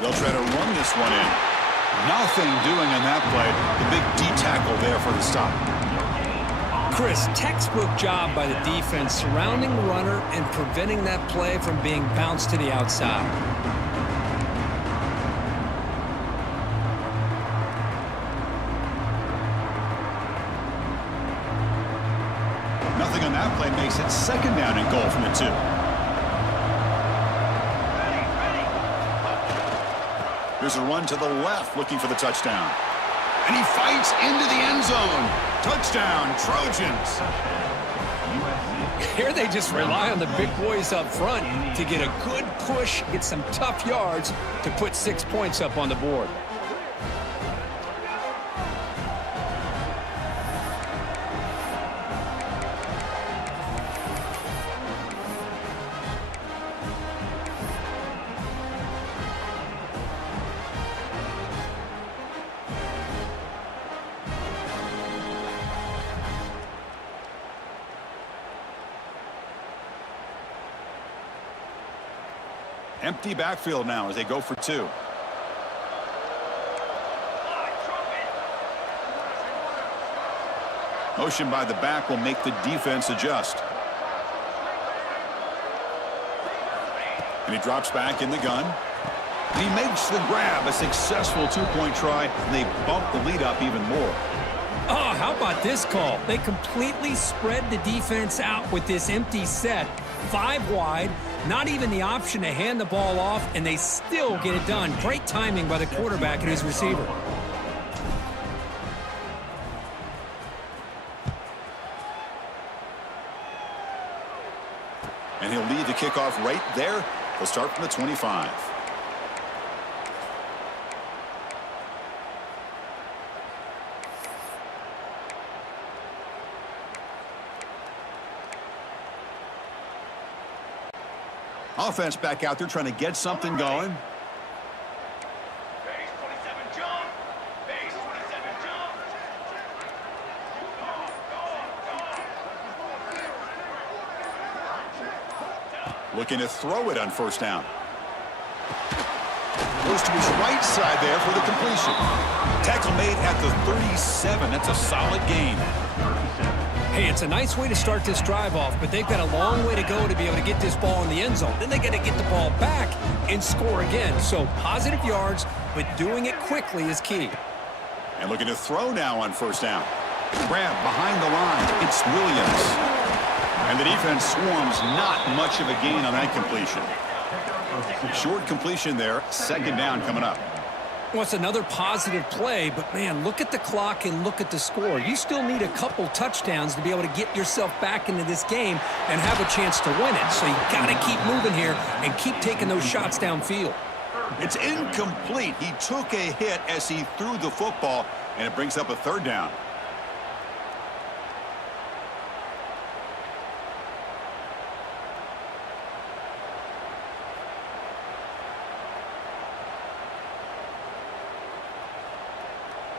They'll try to run this one in. Nothing doing on that play. The big D-tackle there for the stop. Chris, textbook job by the defense surrounding the runner and preventing that play from being bounced to the outside. Nothing on that play makes it 2nd down and goal from the 2. Here's a run to the left, looking for the touchdown. And he fights into the end zone. Touchdown, Trojans. Here they just rely on the big boys up front to get a good push, get some tough yards to put 6 points up on the board. Empty backfield now as they go for 2. Motion by the back will make the defense adjust. And he drops back in the gun. And he makes the grab, a successful 2-point try, and they bump the lead up even more. Oh, how about this call? They completely spread the defense out with this empty set. 5 wide, not even the option to hand the ball off, and they still get it done. Great timing by the quarterback and his receiver. And he'll lead the kickoff right there. They'll start from the 25. Offense back out there trying to get something going. Base 27 jump. Base 27 jump. Looking to throw it on 1st down. Goes to his right side there for the completion. Tackle made at the 37. That's a solid gain. Hey, it's a nice way to start this drive off, but they've got a long way to go to be able to get this ball in the end zone. Then they got to get the ball back and score again. So positive yards, but doing it quickly is key. And looking to throw now on 1st down. Grab behind the line. It's Williams. And the defense swarms, not much of a gain on that completion. Short completion there. 2nd down coming up. Well, it's another positive play, but, man, look at the clock and look at the score. You still need a couple touchdowns to be able to get yourself back into this game and have a chance to win it. So you got to keep moving here and keep taking those shots downfield. It's incomplete. He took a hit as he threw the football, and it brings up a 3rd down.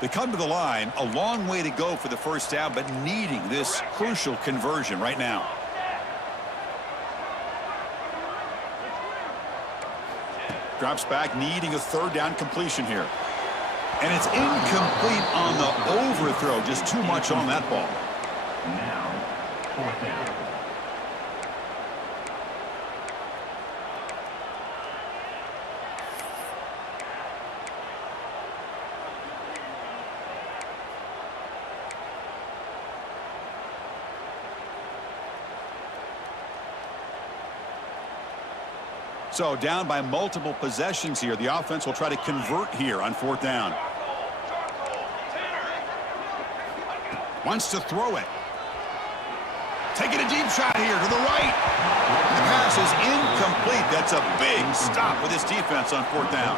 They come to the line, a long way to go for the 1st down, but needing this crucial conversion right now. Drops back, needing a 3rd down completion here. And it's incomplete on the overthrow. Just too much on that ball. Now, 4th down. So down by multiple possessions here. The offense will try to convert here on 4th down. Wants to throw it. Taking a deep shot here to the right. The pass is incomplete. That's a big stop with this defense on 4th down.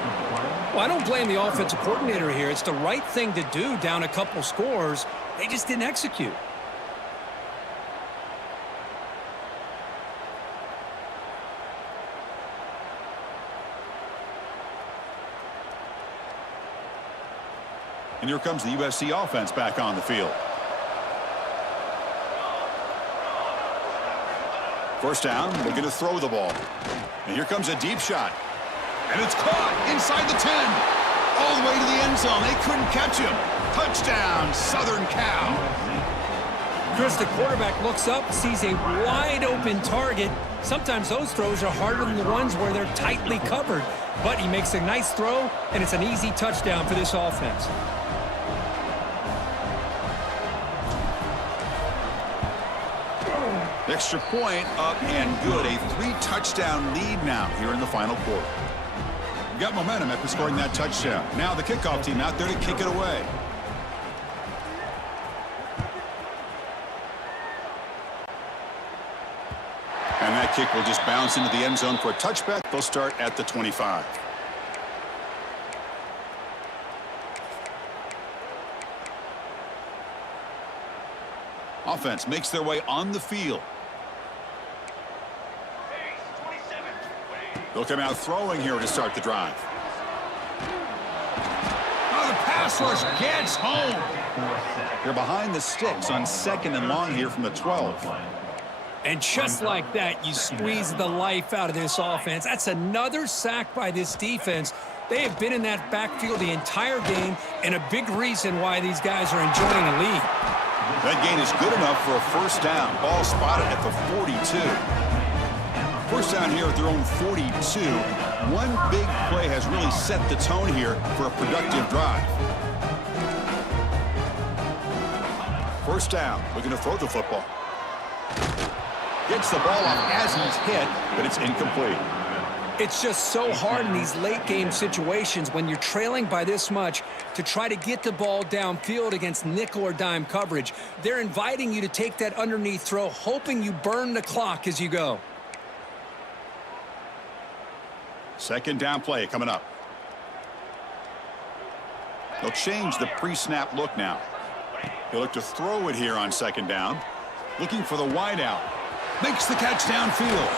Well, I don't blame the offensive coordinator here. It's the right thing to do down a couple scores. They just didn't execute. And here comes the USC offense back on the field. 1st down, looking to throw the ball. And here comes a deep shot. And it's caught inside the 10. All the way to the end zone. They couldn't catch him. Touchdown, Southern Cal. Chris, the quarterback looks up, sees a wide-open target. Sometimes those throws are harder than the ones where they're tightly covered. But he makes a nice throw, and it's an easy touchdown for this offense. Extra point up and good. A 3-touchdown lead now here in the final quarter. We've got momentum after scoring that touchdown. Now the kickoff team out there to kick it away. And that kick will just bounce into the end zone for a touchback. They'll start at the 25. Offense makes their way on the field. They'll come out throwing here to start the drive. Oh, the pass rush gets home. They're behind the sticks on 2nd and long here from the 12. And just like that, you squeeze the life out of this offense. That's another sack by this defense. They have been in that backfield the entire game, and a big reason why these guys are enjoying a lead. That gain is good enough for a 1st down. Ball spotted at the 42. 1st down here at their own 42. One big play has really set the tone here for a productive drive. 1st down, looking to throw the football. Gets the ball off as he's hit, but it's incomplete. It's just so hard in these late-game situations when you're trailing by this much to try to get the ball downfield against nickel or dime coverage. They're inviting you to take that underneath throw, hoping you burn the clock as you go. 2nd down play coming up. They'll change the pre-snap look now. He'll look to throw it here on 2nd down. Looking for the wide out. Makes the catch downfield.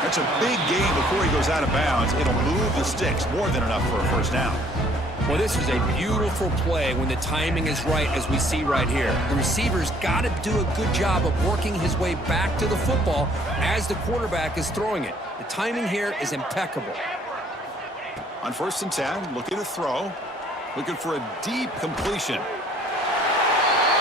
That's a big gain before he goes out of bounds. It'll move the sticks, more than enough for a 1st down. Well, this is a beautiful play when the timing is right, as we see right here. The receiver's got to do a good job of working his way back to the football as the quarterback is throwing it. The timing here is impeccable. On 1st and 10, looking to throw. Looking for a deep completion.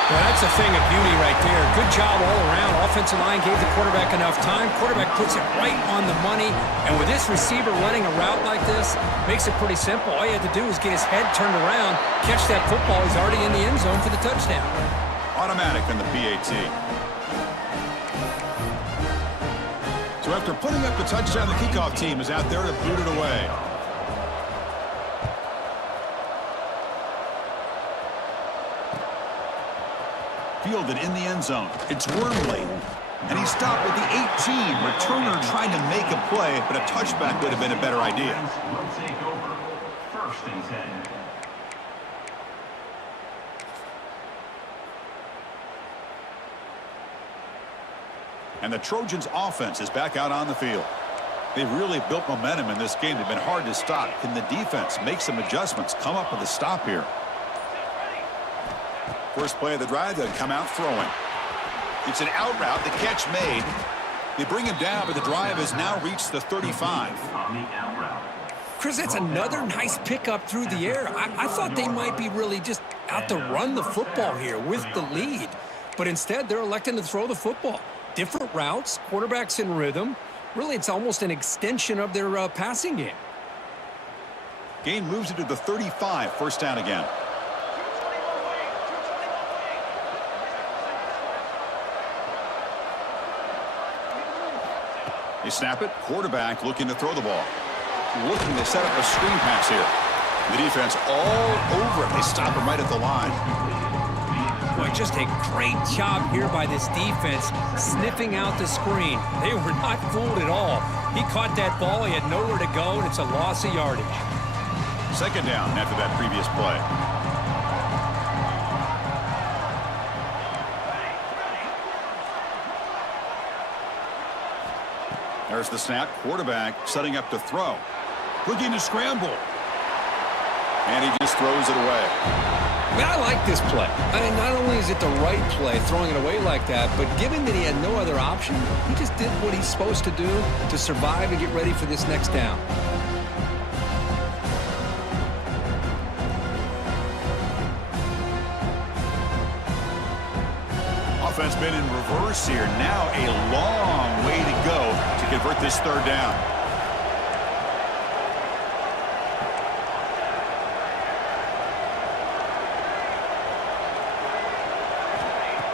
Well, that's a thing of beauty right there. Good job all around. Offensive line gave the quarterback enough time. Quarterback puts it right on the money. And with this receiver running a route like this, makes it pretty simple. All you had to do is get his head turned around, catch that football. He's already in the end zone for the touchdown. Automatic on the PAT. So after putting up the touchdown, the kickoff team is out there to boot it away. Fielded in the end zone. It's Wormley. And he stopped with the 18. Returner trying to make a play, but a touchback would have been a better idea. Will take over 1st and 10. And the Trojans' offense is back out on the field. They've really built momentum in this game. They've been hard to stop. Can the defense make some adjustments, come up with a stop here? First play of the drive, they'll come out throwing. It's an out route, the catch made. They bring him down, but the drive has now reached the 35. On the out route. Chris, that's another nice pickup through the air. I thought they might be really just out to run the football here with the lead. But instead, they're electing to throw the football. Different routes, quarterbacks in rhythm. Really, it's almost an extension of their passing game. Gain moves it to the 35, 1st down again. They snap it. Quarterback looking to throw the ball. Looking to set up a screen pass here. The defense all over it. They stop him right at the line. Boy, Boy, just a great job here by this defense, sniffing out the screen. They were not fooled at all. He caught that ball. He had nowhere to go, and it's a loss of yardage. Second down after that previous play. There's the snap. Quarterback setting up to throw. Looking to scramble. And he just throws it away. I like this play. I mean, not only is it the right play, throwing it away like that, but given that he had no other option, he just did what he's supposed to do to survive and get ready for this next down. Offense been in reverse here. Now a long way to go to convert this third down.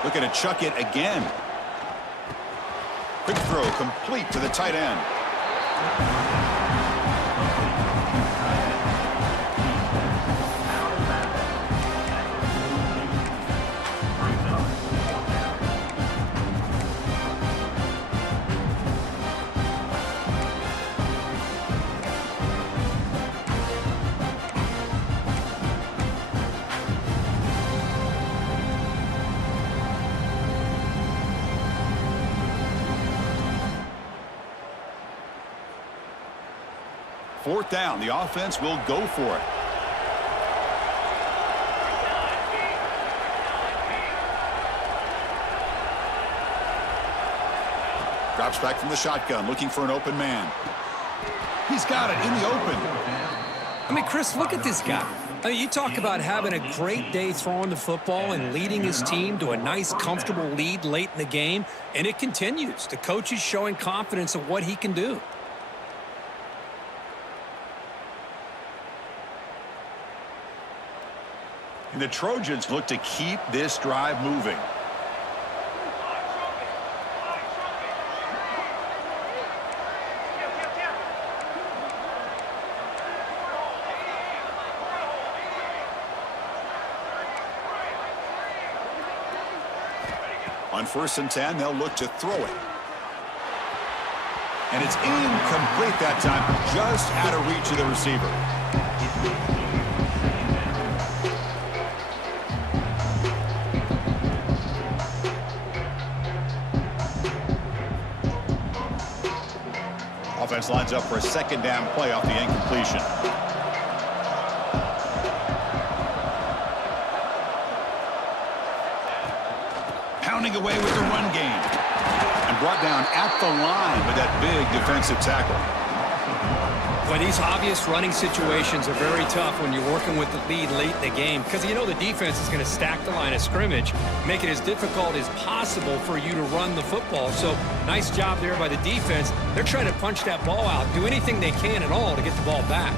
Looking to chuck it again. Quick throw complete to the tight end. Fourth down, the offense will go for it. Drops back from the shotgun, looking for an open man. He's got it in the open. I mean, Chris, look at this guy. I mean, you talk about having a great day throwing the football and leading his team to a nice, comfortable lead late in the game, and it continues. The coach is showing confidence of what he can do. And the Trojans look to keep this drive moving. On 1st and 10, they'll look to throw it. And it's incomplete that time, just out of reach of the receiver. Offense lines up for a second down play off the incompletion. Pounding away with the run game. And brought down at the line with that big defensive tackle. But these obvious running situations are very tough when you're working with the lead late in the game because you know the defense is going to stack the line of scrimmage, make it as difficult as possible for you to run the football. So nice job there by the defense. They're trying to punch that ball out, do anything they can at all to get the ball back.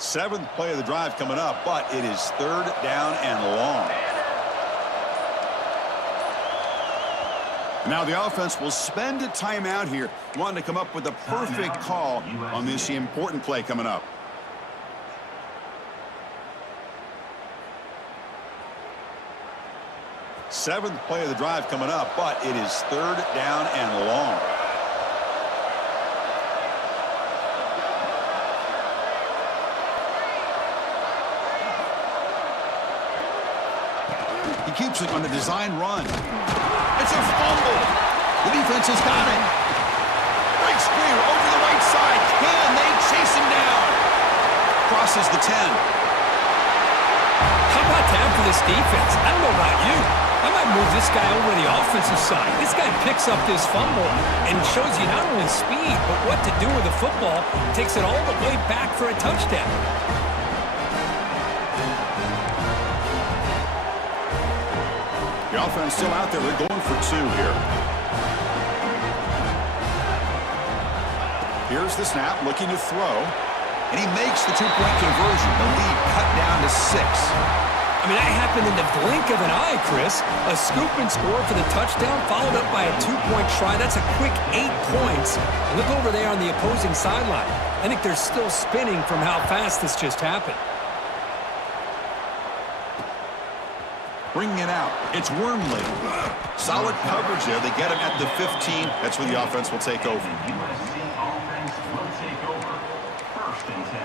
Seventh play of the drive coming up, but it is third down and long. Now the offense will spend a timeout here, wanting to come up with the perfect call on this important play coming up. Seventh play of the drive coming up, but it is third down and long. He keeps it on the design run. It's a fumble. The defense has got it. Breaks clear over the right side. Can they chase him down? Crosses the 10. How about that for this defense? I don't know about you. I might move this guy over to the offensive side. This guy picks up this fumble and shows you not only speed, but what to do with the football. Takes it all the way back for a touchdown. The offense still out there. They're going for two here. Here's the snap, looking to throw. and he makes the two-point conversion. The lead cut down to 6. I mean, that happened in the blink of an eye, Chris. A scoop and score for the touchdown, followed up by a two-point try. That's a quick 8 points. Look over there on the opposing sideline. I think they're still spinning from how fast this just happened. Bringing it out. It's Wormley. Solid coverage there. They get him at the 15. That's where the offense will take over. USC offense will take over. 1st and 10.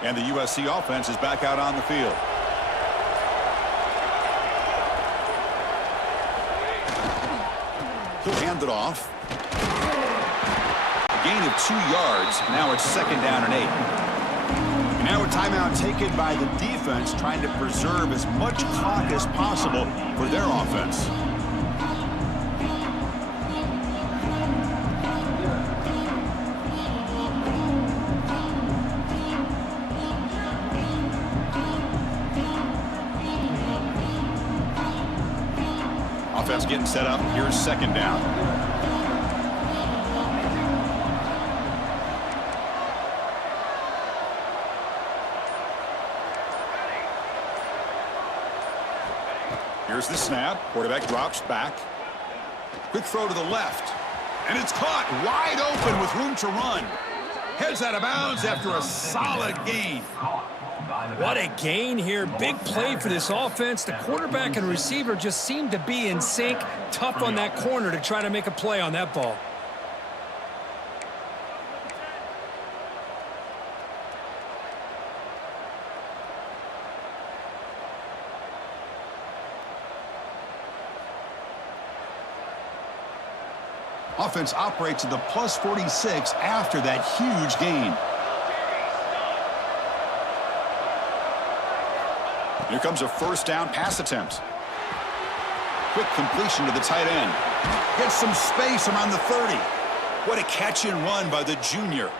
And the USC offense is back out on the field. He'll hand it off. A gain of 2 yards. Now it's 2nd down and 8. And now a timeout taken by the defense, trying to preserve as much clock as possible for their offense. Offense getting set up. Here's 2nd down. Here's the snap. Quarterback drops back. Quick throw to the left. And it's caught wide open with room to run. Heads out of bounds after a solid gain. What a gain here. Big play for this offense. The quarterback and receiver just seem to be in sync. Tough on that corner to try to make a play on that ball. Offense operates at the plus 46 after that huge gain. Here comes a 1st down pass attempt. Quick completion to the tight end. Gets some space around the 30. What a catch and run by the junior.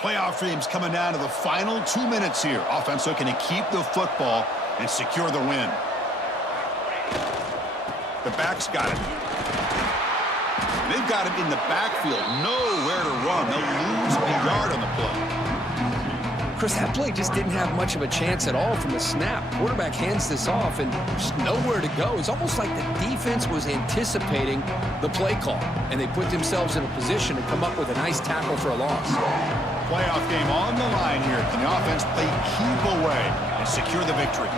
Playoff dreams coming down to the final 2 minutes here. Offense looking to keep the football and secure the win. The back's got it. They've got him in the backfield. Nowhere to run. They'll lose a yard on the play. Chris, that play just didn't have much of a chance at all from the snap. Quarterback hands this off and just nowhere to go. It's almost like the defense was anticipating the play call, and they put themselves in a position to come up with a nice tackle for a loss. Playoff game on the line here. Can the offense play keep away and secure the victory?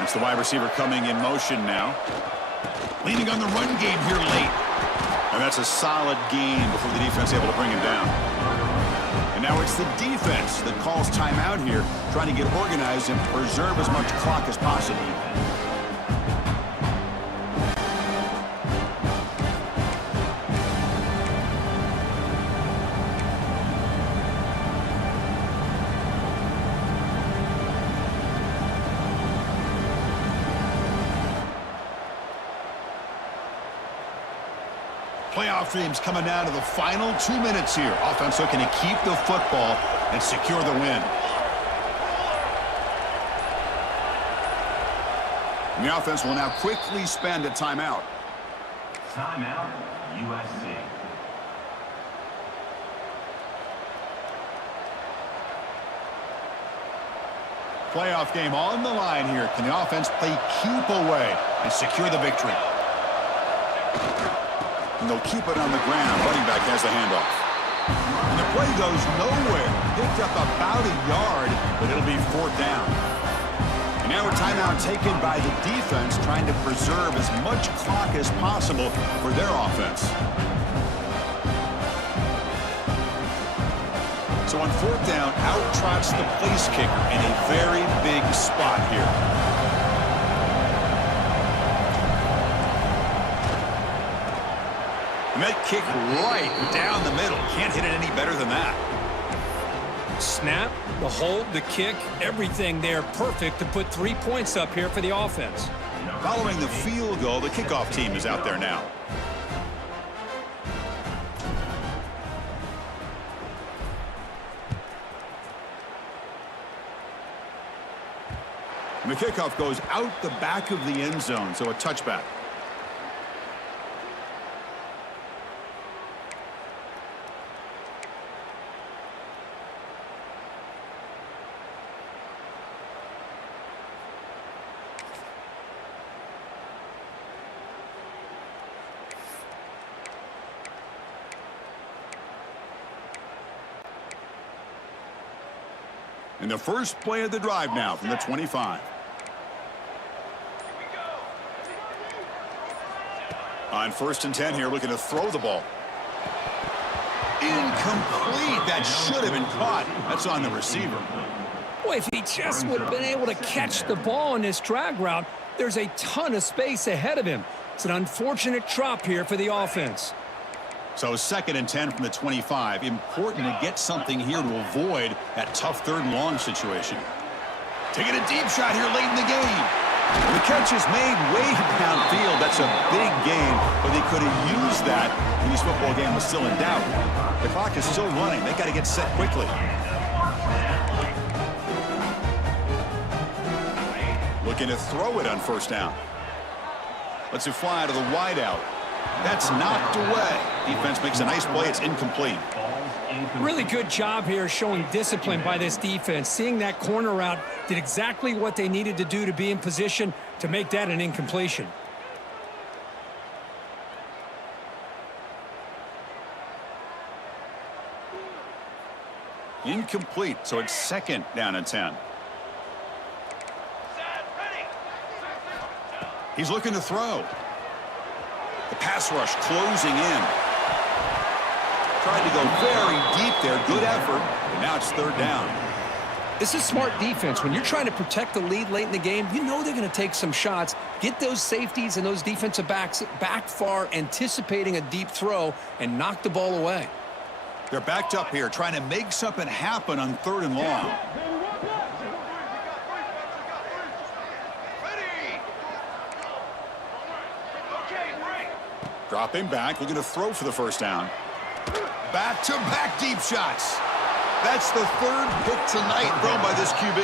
It's the wide receiver coming in motion now. Leaning on the run game here late. And that's a solid gain before the defense is able to bring him down. And now it's the defense that calls timeout here, trying to get organized and preserve as much clock as possible. Playoff dreams coming down to the final 2 minutes here. Offense looking to keep the football and secure the win. And the offense will now quickly spend a timeout. Timeout, USC. Playoff game on the line here. Can the offense play keep away and secure the victory? And they'll keep it on the ground. Running back has the handoff. And the play goes nowhere. Picked up about a yard, but it'll be 4th down. And now a timeout taken by the defense, trying to preserve as much clock as possible for their offense. So on 4th down, out trots the place kicker in a very big spot here. And that kick right down the middle. Can't hit it any better than that. Snap, the hold, the kick, everything there perfect to put 3 points up here for the offense. Following the field goal, the kickoff team is out there now. And the kickoff goes out the back of the end zone, so a touchback. And the first play of the drive now from the 25. On 1st and 10 here, looking to throw the ball. Incomplete. That should have been caught. That's on the receiver. Boy, if he just would have been able to catch the ball in this drag route, there's a ton of space ahead of him. It's an unfortunate drop here for the offense. So 2nd and 10 from the 25. Important to get something here to avoid that tough 3rd and long situation. Taking a deep shot here late in the game. The catch is made way downfield. That's a big gain, but they could have used that when this football game was still in doubt. The clock is still running. They got to get set quickly. Looking to throw it on 1st down. Lets it fly to the wideout. That's knocked away. Defense makes a nice play. It's incomplete. Really good job here showing discipline by this defense. Seeing that corner route, did exactly what they needed to do to be in position to make that an incompletion. Incomplete, so it's 2nd down and 10. He's looking to throw. The pass rush closing in. Tried to go very deep there. Good effort. And now it's 3rd down. This is smart defense. When you're trying to protect the lead late in the game, you know they're going to take some shots, get those safeties and those defensive backs back far, anticipating a deep throw, and knock the ball away. They're backed up here, trying to make something happen on 3rd and long. Dropping back, looking to throw for the 1st down. Back-to-back deep shots. That's the 3rd pick tonight thrown by this QB.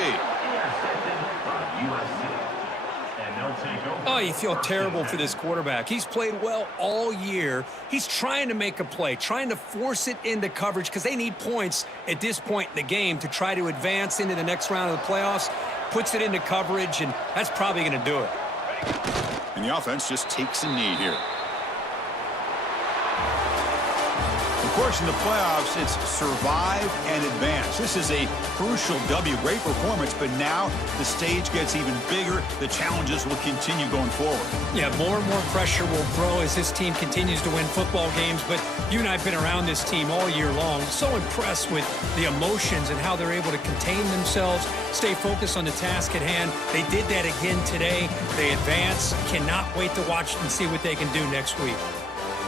Oh, you feel terrible for this quarterback. He's played well all year. He's trying to make a play, trying to force it into coverage because they need points at this point in the game to try to advance into the next round of the playoffs. Puts it into coverage, and that's probably going to do it. And the offense just takes a knee here. Of course, in the playoffs, it's survive and advance. This is a crucial W. Great performance, but now the stage gets even bigger. The challenges will continue going forward. Yeah, more and more pressure will grow as this team continues to win football games, but you and I have been around this team all year long. So impressed with the emotions and how they're able to contain themselves, stay focused on the task at hand. They did that again today. They advance. Cannot wait to watch and see what they can do next week.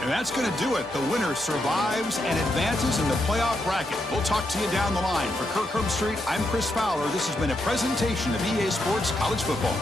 And that's going to do it. The winner survives and advances in the playoff bracket. We'll talk to you down the line. For Kirk Herbstreit, I'm Chris Fowler. This has been a presentation of EA Sports College Football.